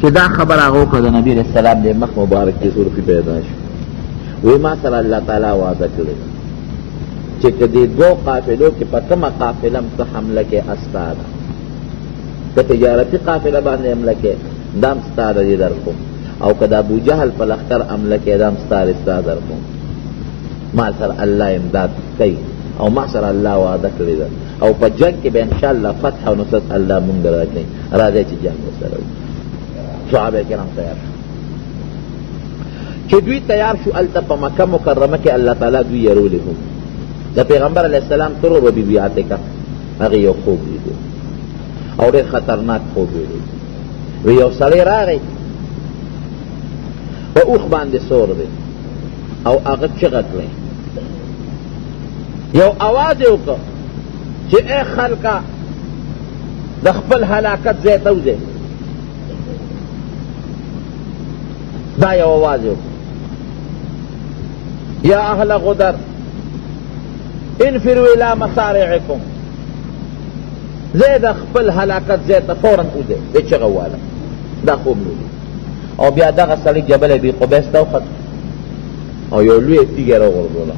چې دا خبر هغه وکړه د نبی علیہ السلام د مخ مبارک کې سرخی پیدا شو. وی ما سره الله تعالی وعده کړی چې که دې دوه قافلو کې په کومه قافله ته حمله کې استا ده که تجارتي قافله باندې حمله کې دام ستا ده در کوم او که د ابو جهل په لښکر حمله کې دام ستا در کوم. ما سره الله امداد کوي او ما سره الله وعده کړی ده او په جنگ کې به انشاءالله فتح او نصرت الله مونږ راکړي. راځئ چې جنگ وسره صحابه کرام تیار شو. چې دوی تیار شو الته په مکه مکرمه کې الله تعالی دوی یرولې هم د پیغمبر علیه السلام ترور و بیبي عتیقه هغې یو خوب لیدو او ډېر خطرناک خوب ویلو. وی یو سړی راغی په اوښ باندې سور دی او هغه چغه کړی یو اواز یې وکړه چې ای خلکه د خپل هلاکت ځای ته وځئ. دا یو آواز یو یا اهل غدر انفروا الى مصارعکم زید خپل هلاکت زید فورا اوزه دی چغه واله. دا خوب نو او بیا دغه سړی جبل ابي قبیس ته وخت او یو لوی تیږه راوغورځوله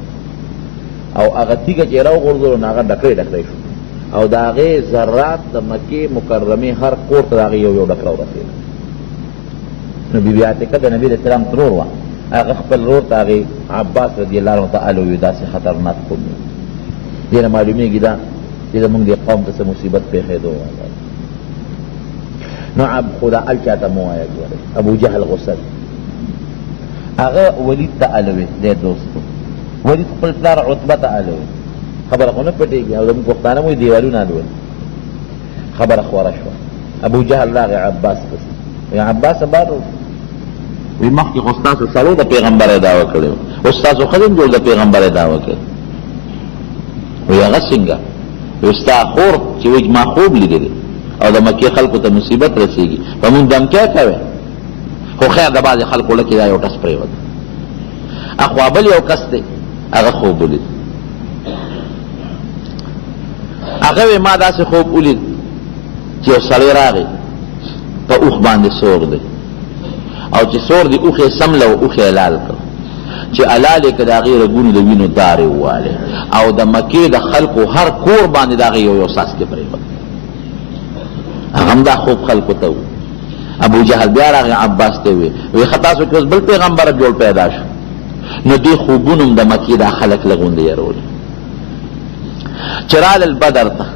او هغه تیږه چې راوغورځوله نو هغه ډکړی شو او د هغې ذرات د مکې مکرمې هر کور ته د هغې یو ډک راورسېده. نو بیبي عتیقه د نبي علیه السلام ترور وه هغه خپل رور ته هغې عباس رضی الله عنه تعالی وي داسې خطرناک خوب دی. دې نه معلومېږي دا چې زمونږ دې قوم ته څه مصیبت پېښېدو. نو خو دا ال چاته مه وایه ګورئ ابو جهل غصه هغه ولید ته الوي دی دوستو ولید خپل پلار عتبه ته الوي خبره خو نه پټېږي او زموږ پښتانه مو دیوالونه الول خبره خوره شوه. ابو جهل راغی عباس پسې وی عباس بارو وی مخکې خو ستاسو سړو د پیغمبر دعوه کړی او ستاسو ښځې هم ټول د پیغمبر دعوه کړی. وی هغه څنګه؟ وی ستا خور چې وی ما خوب لیدلی او د مکې خلکو ته مصیبت رسېږي په مونږ دمکۍ کوی، خو خیر د بعضې خلکو لکې دا یو کس پرېوت. اخوا بل یو کس دی هغه خوب ولید، هغه وی ما داسې خوب ولید چې یو سړی راغی په اوښ باندې سور دی او چې سور دی اوښ یې سمله و اوښ یې لال کړ چې الال یې که د هغې رګونو د وینو دارې ووالې او د مکې د خلکو هر کور باندې د هغې یو څاڅکې پرېوت. هغه هم دا خوب خلکو ته و. ابو جهل بیا راغی عباس ته وی ښه تاسو کې اوس بل پیغمبر جوړ پیدا شو. نو دې خوبونو هم د مکې دا خلک لغوندې یرولې. چې رالل بدر ته،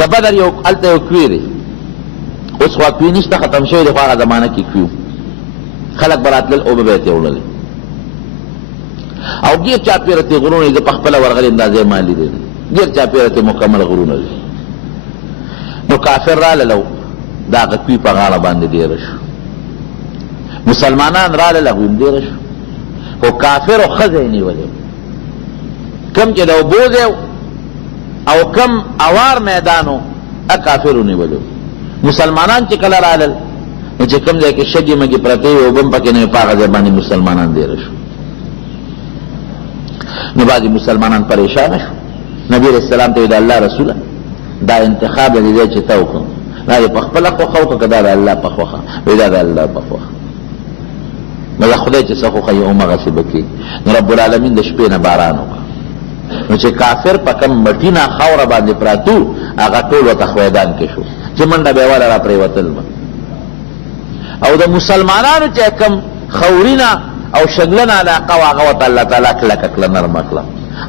د بدر یو هلته یو کوی دی، اوس خوا کوی نشته، ختم شوی دی، خو هغه زمانه کې کوي خلک به راتلل او به به یې وړلې او ډېر چاپېره تې غرونه دي، زه په خپله ورغلې دا ځای ما لیدلی دی، ډېر چاپېره تې مکمل غرونه دي. نو کافر رالل او د هغه کوی په غاړه باندې ډېره شو، مسلمانان رالل هغوی هم ډېره شو، خو کافرو ښځه یې نیولې، کم چې د اوبو دی او کم اوار میدانو کافرو نیولې. مسلمانان چې کله رالل نو چې کم ځای کې شګې مګې پرتې وې اوبه هم پکې نه وې، په هغه ځای باندې مسلمانان ډېره شو. نو بعضې مسلمانان پریشانه شو، نبي علیه السلام ته وی د الله رسوله دا انتخاب د دې ځای چې ته وکړم دا دې په خپله خوښه وکړه که دا د الله په خوښه؟ وی دا د الله په خوښه. نو د خدای چې څه خوښه یې همغسې به کېږي. نو رب العالمین د شپې نه باران وکړه، نو چې کافر په کم مټینه خاوره باندې پراتو هغه ټول ورته خویدان کې شو چې منډه به یې واله را پرېوتل به، او د مسلمانانو چې کم خورینه او شګلنه علاقه وه هغه ورته الله تعالی کلکه کړه، نرمه کړه،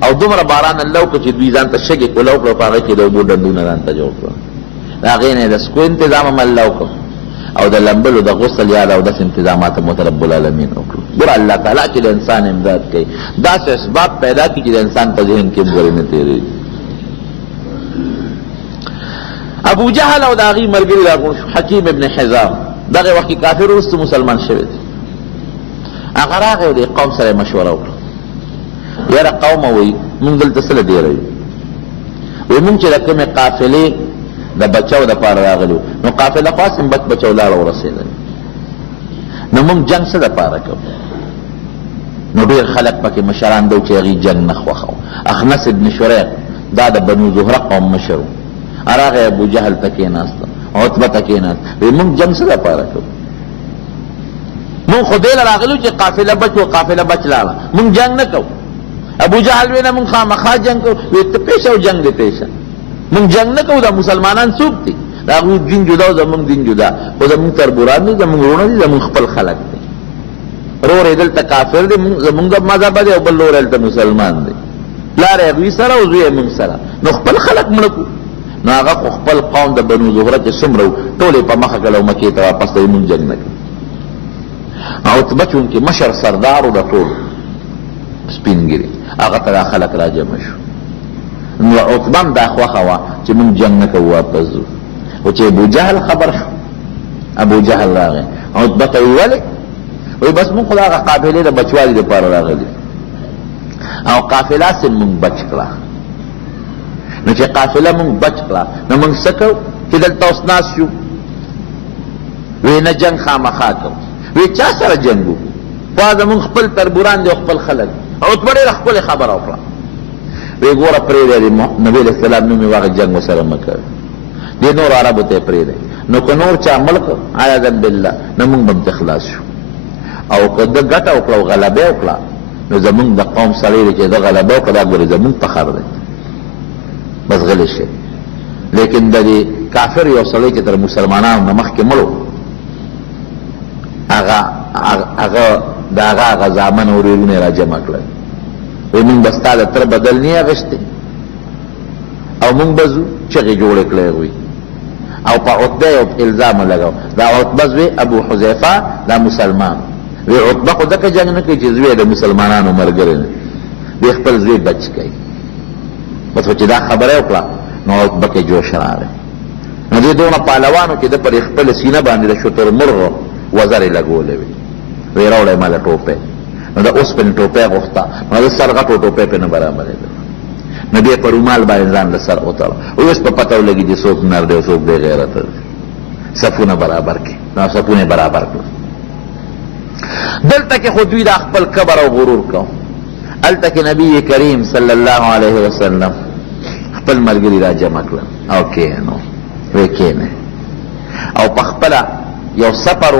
او دومره باران الله وکړه چې دوی ځان ته شګې کولاو کړه، په هغه کې د اوبو ډنډونه ځان ته جوړ کړه، د هغې نه یې د سکو انتظام هم الله وکړه او د لمبلو د غسل یا د اودس انتظامات هم ورته رب العالمین وکړو. ګوره الله تعالی چې د انسان امداد کوي داسې اسباب پیدا کړي چې د انسان په ذهن کې هم ګورې نه تېرېږي. ابو جهل او د هغې ملګري راغونډ شو، حکیم ابن حزام دغه وخت کې کافر وروسته مسلمان شوی دی. هغه راغی او د قوم سره یې مشوره وکړه، یاره قومه وایي مونږ دلته څه له ډېروي، وایي مونږ چې د کومې قافلې د بچو د پاره راغلو، نو قافله خاصم بچو لاړه ورسېدل، نو موږ جنگ څه د پاره کوو؟ نو ډېر خلک پکې مشران دو چې هغې جنگ نه خوښو. اخنس ابن شریق دا د بنو زهره قوم مشر و، راغی ابو جهل ته کېناسته، عتبه ته کېناست، وایي موږ جنگ څه د پاره کوو؟ موږ خو دې له راغلو چې قافله بچ و قافله بچ لاړه، موږ جنگ نه کوو. ابو جهل وی نه موږ خامخا جنگ کوو، وایي ته پیشه او جنگ دې پیشه، موږ جنگ نه کوو، دا مسلمانان څوک دي؟ د هغوی دین جدا او زموږ دین جدا، خو زموږ تربوران دي، زموږ وروڼه دي، زموږ خپل خلک دي. رور یې دلته کافر دی، زموږ د مذهبه دی، او بل رور یې دلته مسلمان دی، پلار یې هغوی سره او زوی یې موږ سره، نو خپل خلک مړه کړو. نو هغه خو خپل قوم د بنو زهره چې څومره وو ټول یې په مخه کړه او مکې ته واپس دی، موږ جنګ نه کوو. عتبه چونکې مشر سردار و د ټول سپین ګیري، هغه ته دا خلک را جمع شو. نو عتبه هم دا خوښه وه چې موږ جنګ نه کوو، واپس ځو. خو چې ابو جهل خبر شو، ابو جهل راغی عتبه ته ویې ولې؟ وایي بس موږ خو د هغه قافلې د بچوالي دپاره راغلي او قافله سې موږ بچ کړه. نو چې قافله موږ بچ کړه نو موږ څه کوو چې دلته اوس ناست شو؟ وایي نه جنګ خامخا کوو. وایي چا سره جنګ وکړو؟ خو زموږ خپل تربوران دي او خپل خلک. عتبه ډېره ښکلې خبره وکړه، وی ګوره پرېږدی نبي علیه السلام نوم یې واغې جنګ ورسره مه کوې، دې نورو عربو ته یې پرېږدی، نو که نور چا مړ کړ عیاذا بالله نو موږ به هم ترې خلاص شو، او که ده ګټه وکړه او غلبه یې وکړه نو زموږ د قوم سړی دی چې ده غلبه وکړه دا ګورې زموږ فخر دی، بس غلی شي. لیکن د دې کافر یو سړی چې تر مسلمانانو نه مخکې مړ و، هغه د هغه زامن او ورېرونه یې را جمع کړل، وی مونږ به ستا د تره بدل نه اغوښتی او مونږ به ځو، چغې جوړې کړې هغوی او په عتبه یې الزام ولګاو، دا عتبه زوی ابو حذیفه دا مسلمان، وی عتبه خو ځکه جنګ نه کوي چې زوی د مسلمانانو ملګری دی، وی خپل زوی بچ کوي. بس خو چې دا خبره یې وکړه نو عتبه کې جوش راغی. نو دې دونه پهلوانو چې ده پر خپله سینه باندې د شتر مرغو وزرې لګولې وې وی راوړی ماله ټوپۍ نو د اوسپنې ټوپۍ غوښته نو د سر غټو ټوپۍ پې نه برابرېده نو بیا په رومال باندې ځان له سر وتړه اوس په پته ولګي چې څوک نر دی او څوک بې غیرته دی صفونه برابر کړي نو صفونه برابر کړو دلته کې خو دوی دا خپل کبر او غرور کو هلته کې نبی کریم صلی الله علیه وسلم خپل ملګري را جمع کړل او کېنو وی کېنه او په خپله یو سفر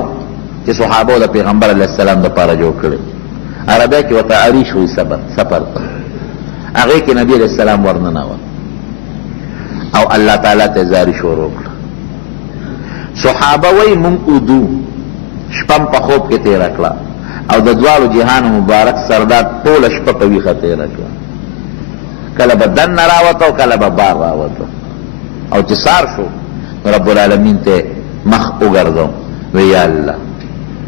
چې صحابو د پیغمبر علیه السلام دپاره جوړ کړی عربی کې ورته عریش وی سفر ته هغې کې نبی علیه السلام ورننوت او الله تعالی ته زاري شروع کړه صحابه وی مونږ اودو شپم په خوب کې تېره کړه او د دواړو جهان مبارک سردار ټوله شپه په ویښه تېره کړه کله به دننه راوته او کله به بار راوته او چې سار شو رب العالمین ته مخ وګرځو وی یا الله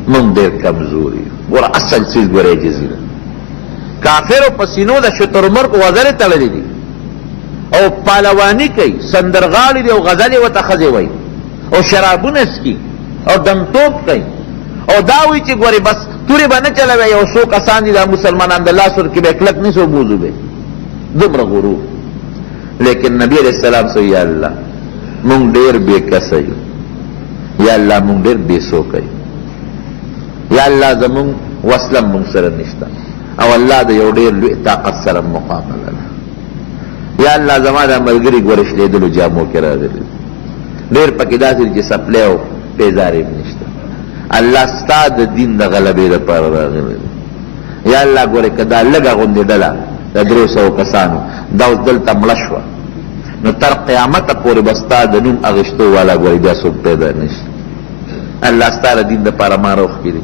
مونږ ډېر کمزور یو ګوره اصل څیز ګوره عجزي ده کافرو په سینو د شترمرغ وزرې تړلې دي او پهلواني کوي سندرغاړي دي او غزلې ورته ښځې وایي او شرابونه څکي او دمتوب کوي او دا وایي چې ګورې بس تورې به نه چلوي یو څو کسان دي دا مسلمانان د لاس ور کې به کلک نیسو بوزو به دومره غرور لیکن نبی علیہ السلام سو یا الله مونږ ډېر بې کسه یو یا الله مونږ ډېر بې سوکه یو یا الله زمونږ وسله مونږ سره نشته او الله د یو ډېر لوی طاقت سره مقابله ده یا الله زما دا ملګري ګوره شلېدلو جامو کې راغلي ډېر پکې داسې چې سپلی او پیزارې هم نشته الله ستا د دین د غلبې لپاره راغلی یا الله ګوره که دا لږه غوندې ډله د 300 کسانو دا اوس دلته مړه شوه نو تر قیامته پورې به ستا د نوم اغېشتو والا ګورې بیا څوک پیدا نشي الله ستا د دین دپاره ما روښکړي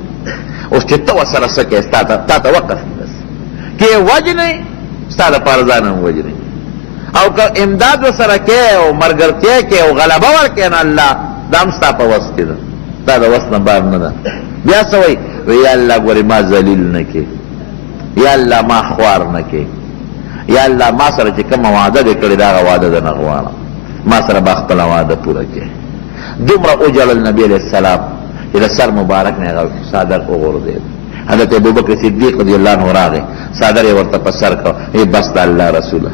اوس چې ته ورسره څه کوې تا ته وقف بس که یې وجنې ستا دپاره ځان هم وجنې او که امداد ورسره کوې او ملګرتیا کوې او غلبه ورکوې نو الله دا هم ستا په وس کې ده دا د وس نه بار نه ده بیا څه وایي وی یا الله ګورې ما ذلیل نه کې یا الله ما خوار نه کې یا الله ما سره چې کومه وعده دې کړې دا هغه وعده ده نه غواړم ما سره به خپله وعده پوره کې دومره وجړل نبي علیه السلام چې د سر مبارک نه هغه څادر وغورځېد حضرت ابوبکر صدیق رضی الله عنه راغی څادر یې ورته په سر کړ ای بس د الله رسوله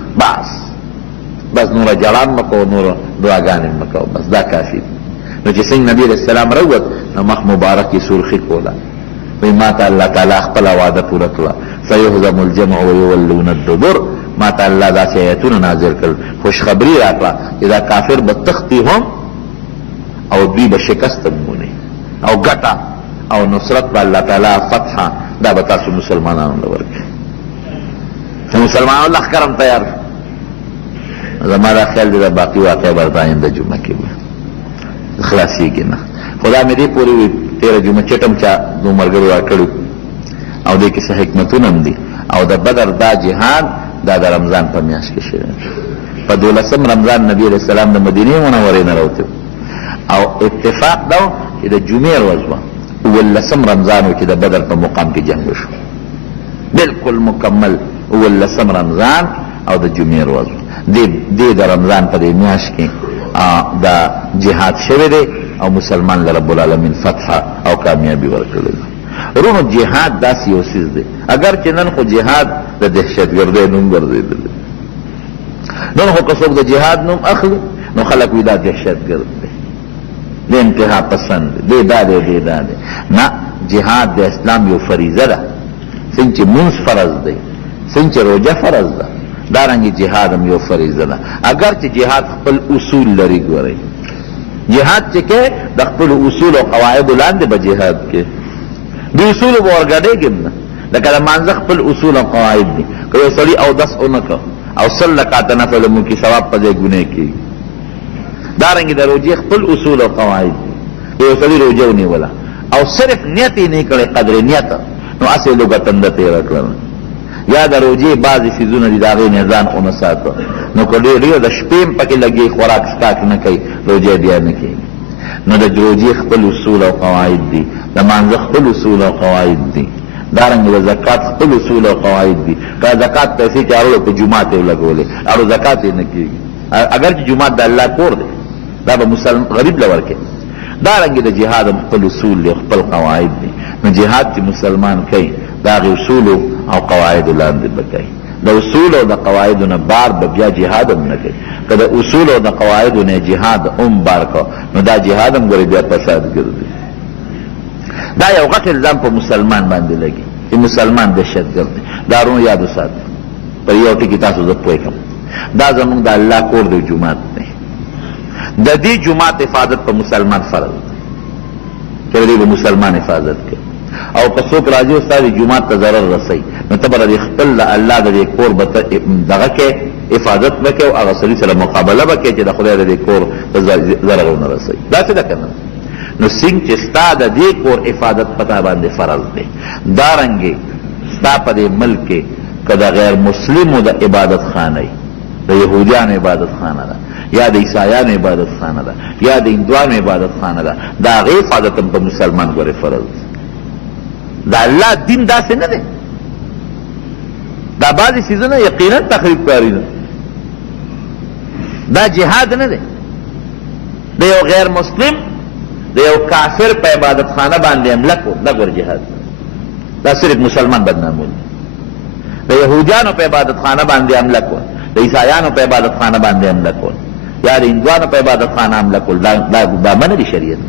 بس نوره جړان مه کوو نوره دعاګانې مه کوو بس دا کافي نو چې څنګه نبي علیه السلام راووت نو مخ مبارک یې سرخي کوله وی ما ته الله تعالی خپله وعده پوره کړه سیهزم الجمع ویولون الدبر ما ته الله داسې ایتونه نازل کړل خوشخبري راکړه چې دا کافر به تختی هم او دوی به شکست هم مونی او ګټه او نصرت به الله تعالی فتحه دا به تاسو مسلمانانو له ورکړي چې مسلمانانو لښکر هم تیار شو زما دا خیال دی دا باقي واقع به درته آینده جمعه کې به خلاصېږي نه خدا مې دې پورې وي تېره جمعه چټم چا دو ملګرو راکړي او دې کې څه حکمتونه هم دي او د بدر دا جهاد دا د رمضان په میاشت کې شوی په 12 رمضان نبی علیه السلام د مدینې منورې نه راوتی او اتفاق دا چې د جمعې ورځ وه 12 رمضان و چې د بدر په مقام کې جنګ وشو بالکل مکمل 12 رمضان او د جمعې ورځ دې د رمضان په دې میاشت کې دا جهاد شوی دی او مسلمان له رب العالمین فتح او کامیابی ورکړی ده رونو جهاد داسې یو څیز دی اگر چې نن خو جهاد د دهشتګردۍ نوم ګرځېدلی نن خو که څوک د جهاد نوم اخلي نو خلک وي دا دهشتګرد دی د انتها پسند دی دا دی نه جهاد د اسلام یو فریضه ده څنګه چې مونځ فرض دی څنګه چې روژه فرض ده دارنګې جهاد هم یو فریضه ده اگر چې جهاد خپل اصول لري ګورئ جهاد چې کې د خپل اصول او قواعدو لاندې به جهاد کې د اصولو به ورګډېږم نه لکه د مانځه خپل اصول او قواعد دي که یو سړي اودس ونه کړ او 100 رکعته نفل مو کې ثواب په ځای ګناه کېږي دارنګې د روژې خپل اصول او قواعد دي یو سړي روژه ونیوله او صرف نیت یې نه کړی قدر نیت نو هسې لږه تنده تېره کړله یا د روژې بعضې څیزونه دي د هغې نه ځان ونه ساته نو که ډېر د شپې هم پکې لګي خوراک سکاک نه کوي روژه بیا نه کوي نو د روژې خپل اصول او قواعد دي د مانځه خپل اصول او قواعد دي دارنګې د زکات خپل اصول او قواعد دي که زکات پیسې چې اړولو په جومات یې ولګولې اړو زکات یې نه کېږي اگر چې جومات د الله کور دی دا به غریب له ورکوي دارنګې د جهاد خپل اصول دي، خپل قواعد دي. نو جهاد چې مسلمان کوي د هغې اصولو او قواعدو لاندې به کوي. د اصول او د قواعدو نه بار به بیا جهاد هم نه کوي. که د اصول او د قواعدو نه جهاد هم بار کو نو دا جهاد هم ګورې بیا فساد ګرځي. دا یو غټ الزام په مسلمان باندې لګي چې مسلمان دهشتګرد دی. دا رونو یاد وساتئ. پر یو ټکي تاسو زه پوه کړم، دا زمونږ د الله کور دی، جومات دی. د دې جومات حفاظت په مسلمان فرض دی چې دې به مسلمان حفاظت کوي. او که څوک راځي او ستا د جومات ته ضرر رسوي نو ته به د خپل د الله د دې کور به دغه کې حفاظت به کوې او هغه سړي سره مقابله به کوې چې د خدای د دې کور ته ضرر ونه رسوي. داسې ده که نه؟ نو څنګه چې ستا د دې کور حفاظت پتا باندې فرض دی، دارنګې ستا په دې ملک کې که د غیر مسلمو د عبادت خانه ای، د یهودیانو عبادت خانه ده یا د عیسایانو عبادت خانه ده یا د هندوانو عبادت خانه ده، د هغې حفاظت هم په مسلمان ګورې فرض دی. دا الله دین داسې نه دی. دا بعضې څیزونه یقینا تخریب کاري ده. دا جهاد نه دی. د یو غیر مسلم د یو کافر په عبادت خانه باندې حمله کو، دا ګور جهاد. دا صرف مسلمان بدنامول. د یهودیانو په عبادت خانه باندې حمله کول، د عیسایانو په عبادت خانه باندې حمله کول یا د هندوانو په عبادت خانه حمله کول، دا منع دي شریعت.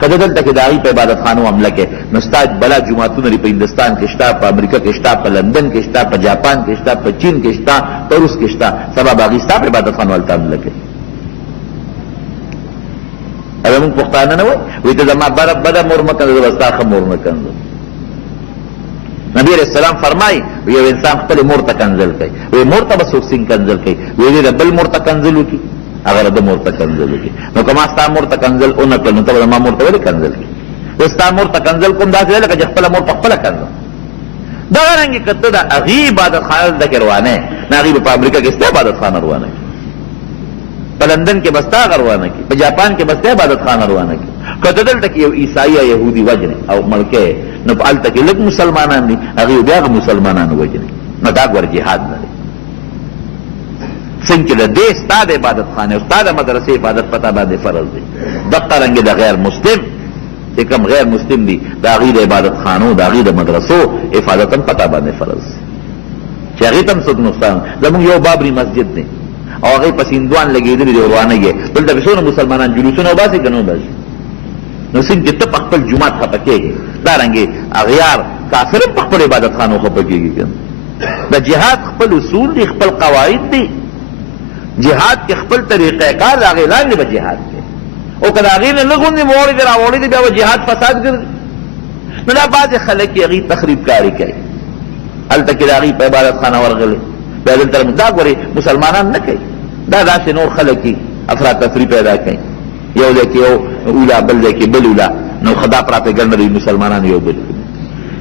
که دلته کې د هغوی په عبادت خانو حمله کې نو ستا بلا جوماتونه دي په هندوستان کې شته، په امریکا کې شته، په لندن کې شته، په جاپان کې شته، په چین کې شته، په روس کې شته. سبا به هغوی ستا په عبادت خانو هلته حمله کوي. او موږ پښتانه نه وایي ته زما بده مور مه کنځه، زه به ستا ښه مور نه کنځم. نبی علیہ السلام فرمایي یو انسان خپل مور ته کنځل کوي، وایي مور ته به څوک څنګه کنځل کوي؟ وایي د بل مور ته کنځل وکړي، هغه د مور ته کنځل وکړي. نو که ما ستا مور ته کنځل ونه کړل نو ته به زما مور ته ولې کنځل کوي؟ زه ستا مور ته کنځل کوم داسې دی لکه چې خپله مور ته خپله کنځم. دغه رنګې که ته د هغې عبادت خانه دلته کې روانه یې نو هغې به په امریکا کې ستا عبادت خانه روانه کړي، په لندن کې به ستا هغه روانه کړي، په جاپان کې به ستا عبادت خانه روانه کړي. که ته دلته کې یو عیسائی یا یهودي وجنې او مړ کړې نو په هلته کې لږ مسلمانان دي، هغې بیا هغه مسلمانانو وجنې، نو دا ګوره جهاد نه دی. څنګه چې د دې ستا د عبادت خانې او ستا د مدرسې حفاظت پتا باندې فرض دی، دقه رنګې د غیر مسلم چې کوم غیر مسلم دي د هغې د عبادت خانو د هغې د مدرسو حفاظت هم پتا باندې فرض دی چې هغې ته هم څوک نقصان. زمونږ یو بابري مسجد دی او هغې پسې هندوان لګېدلي دي روانه یې، دلته پې څونه مسلمانان جلوسونه وباسي که نه وباسي؟ نو څنګه چې ته په خپل جومات خفه کېږي دارنګې اغیار کافر هم په خپل عبادت خانو خفه کېږي. د جهاد خپل اصول دي، خپل قواعد دي. جهاد کې خپل طریقه کار د هغې لاندې به جهاد کوي. او که د هغې نه نه غوندې موړې دي راوړې دي بیا به جهاد فساد ګرځي. نو دا بعضې خلک یې هغې تخریب کاري کوي، هلته کې د هغې په عبادت خانه ورغلې بیا دلته دا ګورې مسلمانان نه کوي، دا داسې نور خلک یې افراتفري پیدا کوي. یو ځای کې یو اولا بل ځای کې بل اولا، نو خدا پراپېګنډه دی مسلمانان یو بل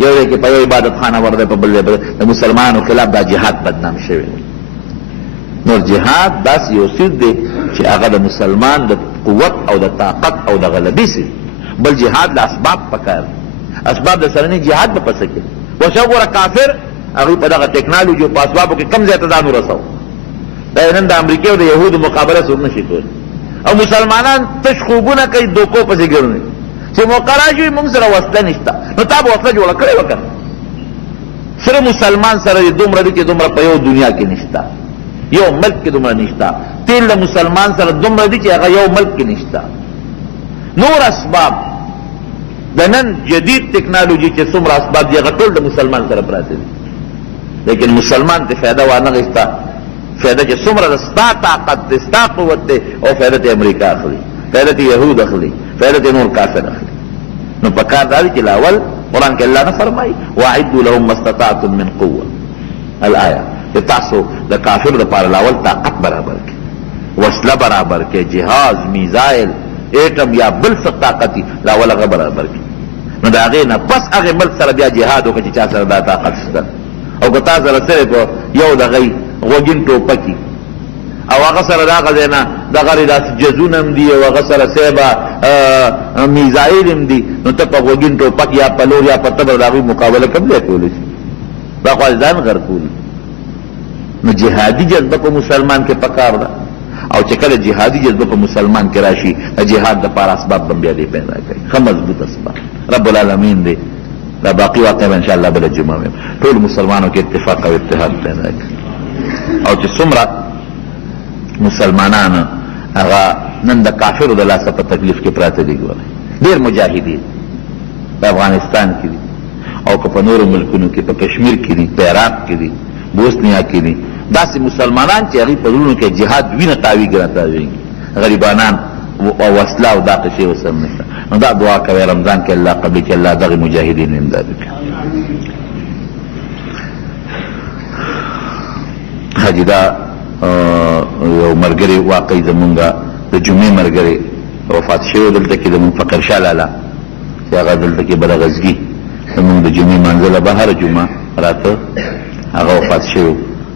یو ځای کې په یو عبادت خانه ورده په بل ځای د مسلمانانو خلاف دا جهاد بدنام شوی. نور جهاد داسې یو څیز دی چې هغه د مسلمان د قوت او د طاقت او د غلبې څیز. بل جهاد له اسباب پکار، اسباب د سره نه جهاد به پسه کوي. اوس وګوره کافر هغوی په دغه ټکنالوژي او په اسبابو کې کم ځای ته ځان ورسو. دا نن د امریکې او د یهودو مقابله څوک نه شي کولی. او مسلمانان تش خوبونه کوي، دوکو پسې ګرځي چې موقع راشي موږ سره وسله نشته، نو تا به وسله جوړه کړې وکړه. سره مسلمان سره دومره دي چې دومره په یو دنیا کې نشته، یو ملک کې دومره نشته. تیل د مسلمان سره دومره دي چې هغه یو ملک کې نشته. نور اسباب د نن جدید ټکنالوژي چې څومره اسباب دي هغه ټول د مسلمان سره پراته دي، لیکن مسلمان ته فایده وانه غوښته. فایده چې څومره د ستا طاقت دی، ستا قوت دی، او فایده ته امریکا اخلي، فایده ته یهود اخلي، فایده ته نور کافر اخلي. نو پکار دا دی چې الاول قرآن کې الله نه فرمایي واعدوا لهم ما استطعتم من قوه الآیه، چې تاسو د کافر لپاره الاول طاقت برابر کړئ، وسله برابر کړئ، جهاز، میزایل، ایټم یا بل څه طاقت الاول هغه برابر کړئ. نو د هغې نه پس هغې ملک سره بیا جهاد وکړه چې چا سره دا طاقت شته. او که تا سره صرف یو دغی غوږین ټوپکي او هغه سره د هغه ځای نه دغه داسې جزونه هم دي او هغه سره صیبه میزایل هم دي، نو ته په غوږین ټوپک یا په لور یا په تبر د هغوی مقابله کوم ځای کولی شي؟ دا خو ځان غرقولي. نو جهادي جذبه په مسلمان کې پکار ده. او چې کله جهادي جذبه په مسلمان کې راشي د جهاد دپاره اسباب به بیا دی پیدا کوي، ښه مضبوط اسباب. رب العالمین دی دا باقي واقع به انشاءالله بله جمعه ویم ټول مسلمانو کې اتفاق او اتحاد پیدا کوي. او چې څومره مسلمانان هغه نن د کافرو د لاسه په تکلیف کې پراته دي، ګورئ ډېر مجاهدین په افغانستان کې دي او که په نورو ملکونو کې، په کشمیر کې دي، په عراق کې دي، بوسنیا کې دي، داسې مسلمانان چې هغوی په زړونو کې جهاد وینه تاویږي راتاویږي، غریبانان او وسله او دا قصې اوس هم نشته. نو دا دعا کوئ رمضان کې الله قبلي چې الله دغې مجاهدین امداد وکړي. حاجي دا یو ملګری واقعي زمونږ د جمعې ملګری وفات شوی دلته کې زمونږ فقر شاه لالا چې هغه دلته کې بلغزګي زمونږ د جمعې مانځله به هره جمعه راته هغه وفات شوی.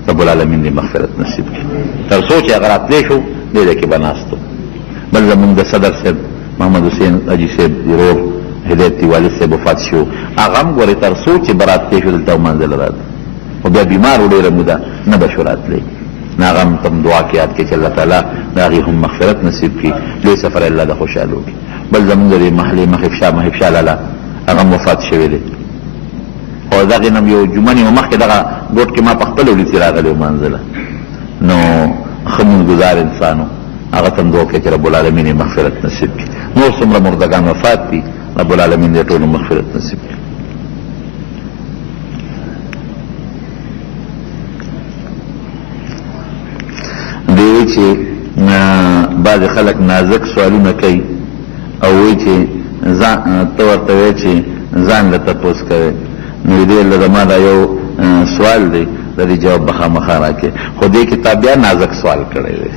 رب العالمین دې مغفرت نصیب کړي. تر څو چې هغه راتلی شو دې ځای کې به ناست و. بل زمونږ د صدر صاحب محمد حسین حاجي صاحب ورور هدایت والد صاحب وفات شو، هغه هم ګورې تر څو چې به راتلی شو دلته ومانځله راته، خو بیا بیمار و ډېره موده نه به شو راتلی. نو هغه هم تم دعا کې یاد کړي چې الله تعالی د هغې هم مغفرت نصیب کړي، لوی سفر الله د خوشحالو کړي. بل زمونږ د محلې محفشا لالا هغه هم وفات شوی دی. او دغې نه یو جمعه نیمه مخکې دغه ګوټ کې ما په خپله ولیدې راغلی ومانځله. نو ښه مونږګزار انسان و، هغه ته هم دعا کوي چې رب العالمین یې مغفرت نصیب کړي. نور څومره مردګان وفات دي رب العالمین دې ټولو مغفرت نصیب کړي. دوی چې بعضې خلک نازک سوالونه کوي او وایي چې ته ورته وایې چې ځان له تپوس کوې، نو دې له زما دا یو سوال دی د دې جواب به خامخا راکړې، خو دې کتاب بیا نازک سوال کړی دی،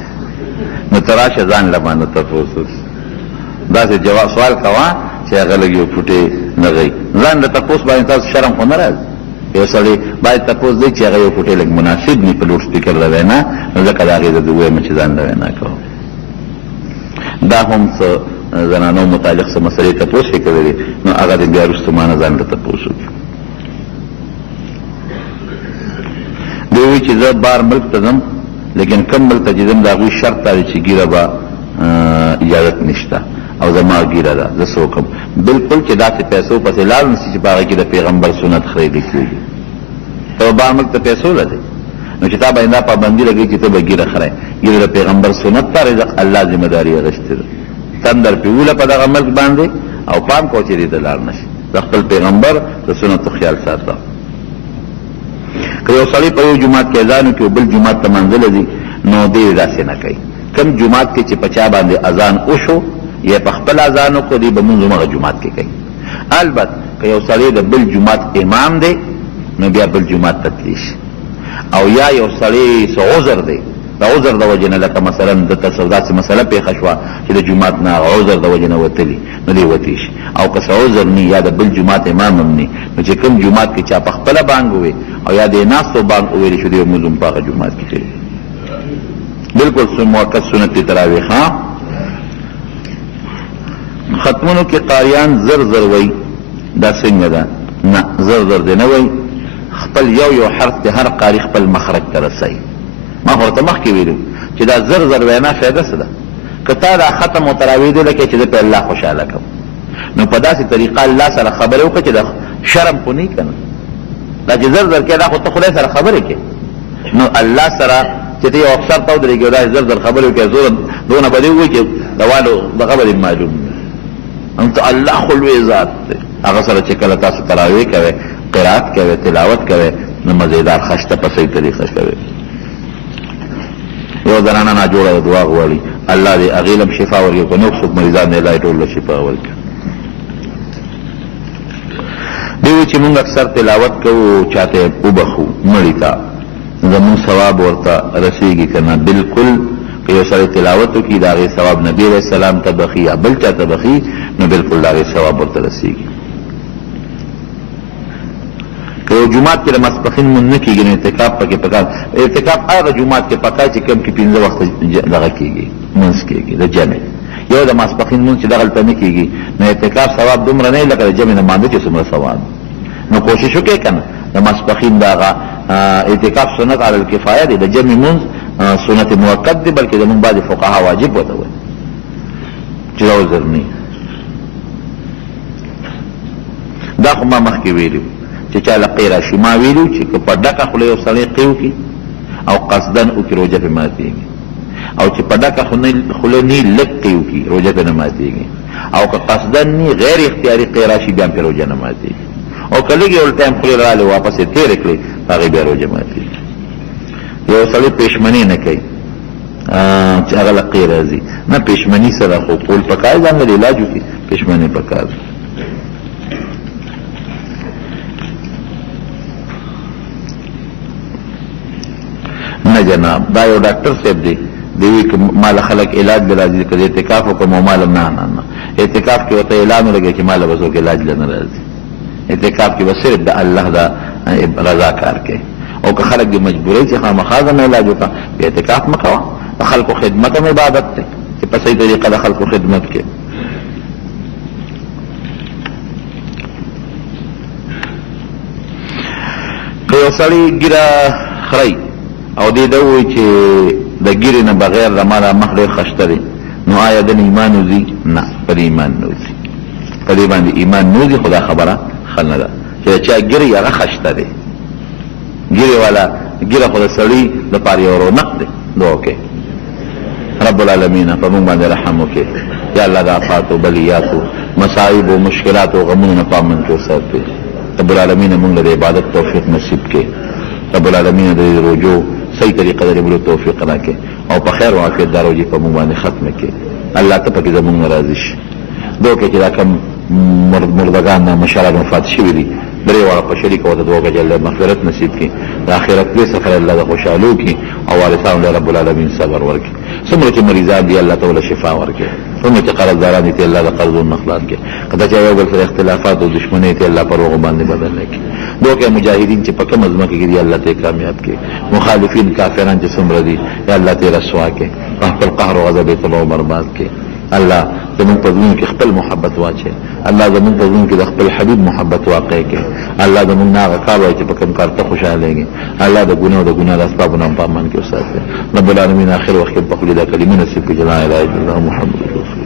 نو ته راشه ځان له باندې تپوس داسې جواب سوال کوه چې هغه لږ یو فوټې نه غی. ځان له تپوس باندې تاسو شرم خو نه راځي. یو سړی باید تپوس دی چې هغه یو فوټې لږ مناسب ني په لوډ سپیکر د وینا، نو ځکه د هغې د ویم چې ځان له وینا کوو. دا هم څه زنانو متعلق څه مسلې تپوس یې کړی دی، نو هغه د بیا وروسته ما نه ځان له تپوس وکړي. دوی وایي چې زه بار ملک ته ځم، لیکن کم ملک ته چې ځم د هغوی شرط دا دی چې ګیره به اجازت نشته او زما ګیره ده، زه څه وکړم؟ بلکل چې داسې پیسو پسې لاړ نشي چې په هغه کې د پیغمبر سنت خریدل کېږي. ته به بار ملک ته پیسو لرې، نو چې تا باندې دا پابندي لګوي چې ته به ګیره خرې، ګیره د پیغمبر سنت ته رزق الله ذمه داري اخیستې ده. تندر پیوله په دغه ملک باندې او پام کو چې دې ته لاړ نشي، د خپل پیغمبر د سنتو خیال ساته. که یو سړی په یو جومات کې اذان وکړي او بل جومات ته منځله ځي، نو دې داسې نه کوي. کم جومات کې چې په چا باندې اذان وشو یا په خپل اذان وکړو، دې به مونځ همغه جومات کې کوي. البته که یو سړی د بل جومات امام دی، نو بیا بل جومات ته تللی شي. او یا یو سړی څه عذر دی، د عذر د وجې نه، لکه مثلا دلته داسې مسله پېښه شوه چې د جومات نه عذر د وجې نه وتلي، نو دی وتی شي. او که څه عذر نی یا د بل جومات امام هم نی، نو چې کوم جومات کې چا په خپله بانګ ووی او یا د ناستو بانګ وویلی شو، دی به مونځ هم په هغه جومات کې کوي. بالکل موقت سنت تراویح. ها ختمونو کې قاریان زر زر وی، دا څنګه ده؟ نه، زر زر دی نه وی، خپل یو حرف د هر قاری خپل مخرج ته رسوي. ما ورته مخکې ویلو چې دا زر زر وینا فایده څه ده؟ که تا دا ختم او تراویح دی لکه چې زه په الله خوشحاله کړم، نو په داسې طریقه الله سره خبرې وکړه چې د شرم خو نه که نه، دا چې زر زر کې دا خو ته خدای سره خبرې کې، نو الله سره چې ته یو افسر ته ودرېږې او دا زر زر خبرې وکړې، زور دونه به دې ووایي چې دوالو دغه به دې معلوم انت الله خو لوی ذات دی. هغه سره چې کله تاسو تراویح کوئ، قرات کوئ، تلاوت کوئ، نو مزیدار خشته په صحیح طریقه کوئ. یو زنانه ناجوړه دعا غواړي، الله دې هغې له هم شفا ورکړي، که نور څوک مریضان دی الله یې ټول له شفا ورکړي. دوی وایي چې مونږ اکثر تلاوت کوو چاته یې وبخو مړي ته، زمونږ ثواب ورته رسېږي که نه؟ بلکل که یو سړی تلاوت وکړي د هغې ثواب نبي علیه السلام ته بخي یا بل چا ته بخي، نو بلکل د هغې ثواب ورته رسېږي. که یو جومات کې د ماسپښین مونځ نه کېږي، نو اعتکاف پکې پکار. اعتکاف هغه جومات کې پکار چې کم کې 15 وخته دغه کېږي، مونځ کېږي د جمع. یو د ماسپښین مونځ چې دغلته نه کېږي، نو اعتکاف ثواب دومره نه لکه د جمع نه مانځه چې څومره ثواب. نو کوشش وکړئ که نه د ماسپښین د هغه اعتکاف سنت علی الکفایه دی، د جمع مونځ سنت موقت دی بلکې زمونږ بعضې فقها واجب وته وایي چې دا عذر نه دا خو ما مخکې ویلي چې چا له قی راشي ما ویلو چې که په ډکه خوله یو سړی قی وکړي او قصدن وکړي روژه پرې ماتېږي او چې په ډکه خوله نی لږ قی وکړي روژه پرې نه ماتېږي او که قصدن نی غیر اختیاري قی راشي بیا پرې روژه نه ماتېږي او که لږ یو ټایم خولې راغلې واپس یې تېرې کړې هغې بیا روژه ماتېږي یو سړی پېشمني نه کوي چې هغه له قی راځي نه پېشمني سره خو کول پکار ځان له علاج وکړي پېشمني پکار نه جناب دا یو ډاکټر صاحب دی دوی که مال خلق علاج به راځي که اعتکاف وکړم او مال نه اعتکاف کې ورته اعلان ولګوي چې مال به څوک علاج له نه راځي اعتکاف کې به صرف د الله دا رضا کار کوي او که خلق د مجبورۍ چې خامخا ځان علاج وکړه بیا اعتکاف مه کوه د خلکو خدمت هم عبادت دی چې په صحیح طریقه د خلکو خدمت کې که یو سړی ګیره خوري او دې ده ووایي چې د ګیرې نه بغیر د ما دا مخ ډېر خشته دی نو آیا دن ایمان وځي نه په دې ایمان نه وځي په دې باندې ایمان نه وځي خو دا خبره ښه نه ده چې چا ګیرې هغه خشته دی ګیرې والا ګیره خو د سړي دپاره یو رونق دی دعا وکړئ رب العالمین په موږ باندې رحم وکړي یا الله د آفاتو بلیاتو مصائب و مشکلات و غمونو نه په امن کې وساتي رب العالمین موږ له د عبادت توفیق نصیب کړي رب العالمین د روجو صحیح طریقه د ربلو توفیق راکړي او په خیر او عافیت دا روجې په موږ باندې ختمه کړي الله ته پکې زموږ نه راضي شي دعا وکړئ چې دا کوم مردگان مشران وفات شوي دي درې واړه په شریک ورته دعا وکړئ چې الله مغفرت نصیب کړي د آخرت لوی سفر الله د خوشحالو کړي او وارثانو له رب العالمین صبر ورکړي څومره چې مریضان دي الله تعالی شفا ورکړي څومره چې قرضداران دي الله د قرضونو خلاص کړي کله چې یو بل سره اختلافات او دښمنۍ ته الله پر هغو باندې بدل کړي دعا وکړئ مجاهدین چې په کومه ځمکه کې دي الله ته کامیاب کړي مخالفین کافران چې څومره دي یا الله ته رسوا کړي په خپل قهر او غضب یې تباه او برباد کړي الله زمون په زړونو کې خپل محبت واچي الله زمون په زړونو کې د خپل حبیب محبت واقع کړي الله زمون نه هغه کار وایي چې په کوم کار ته خوشحالېږي الله د ګناه او د ګناه د اسبابو نه په امان کې وساتي رب العالمین آخر وخت په خپل دا کلمې نصیب کړي لا اله الا الله محمد رسول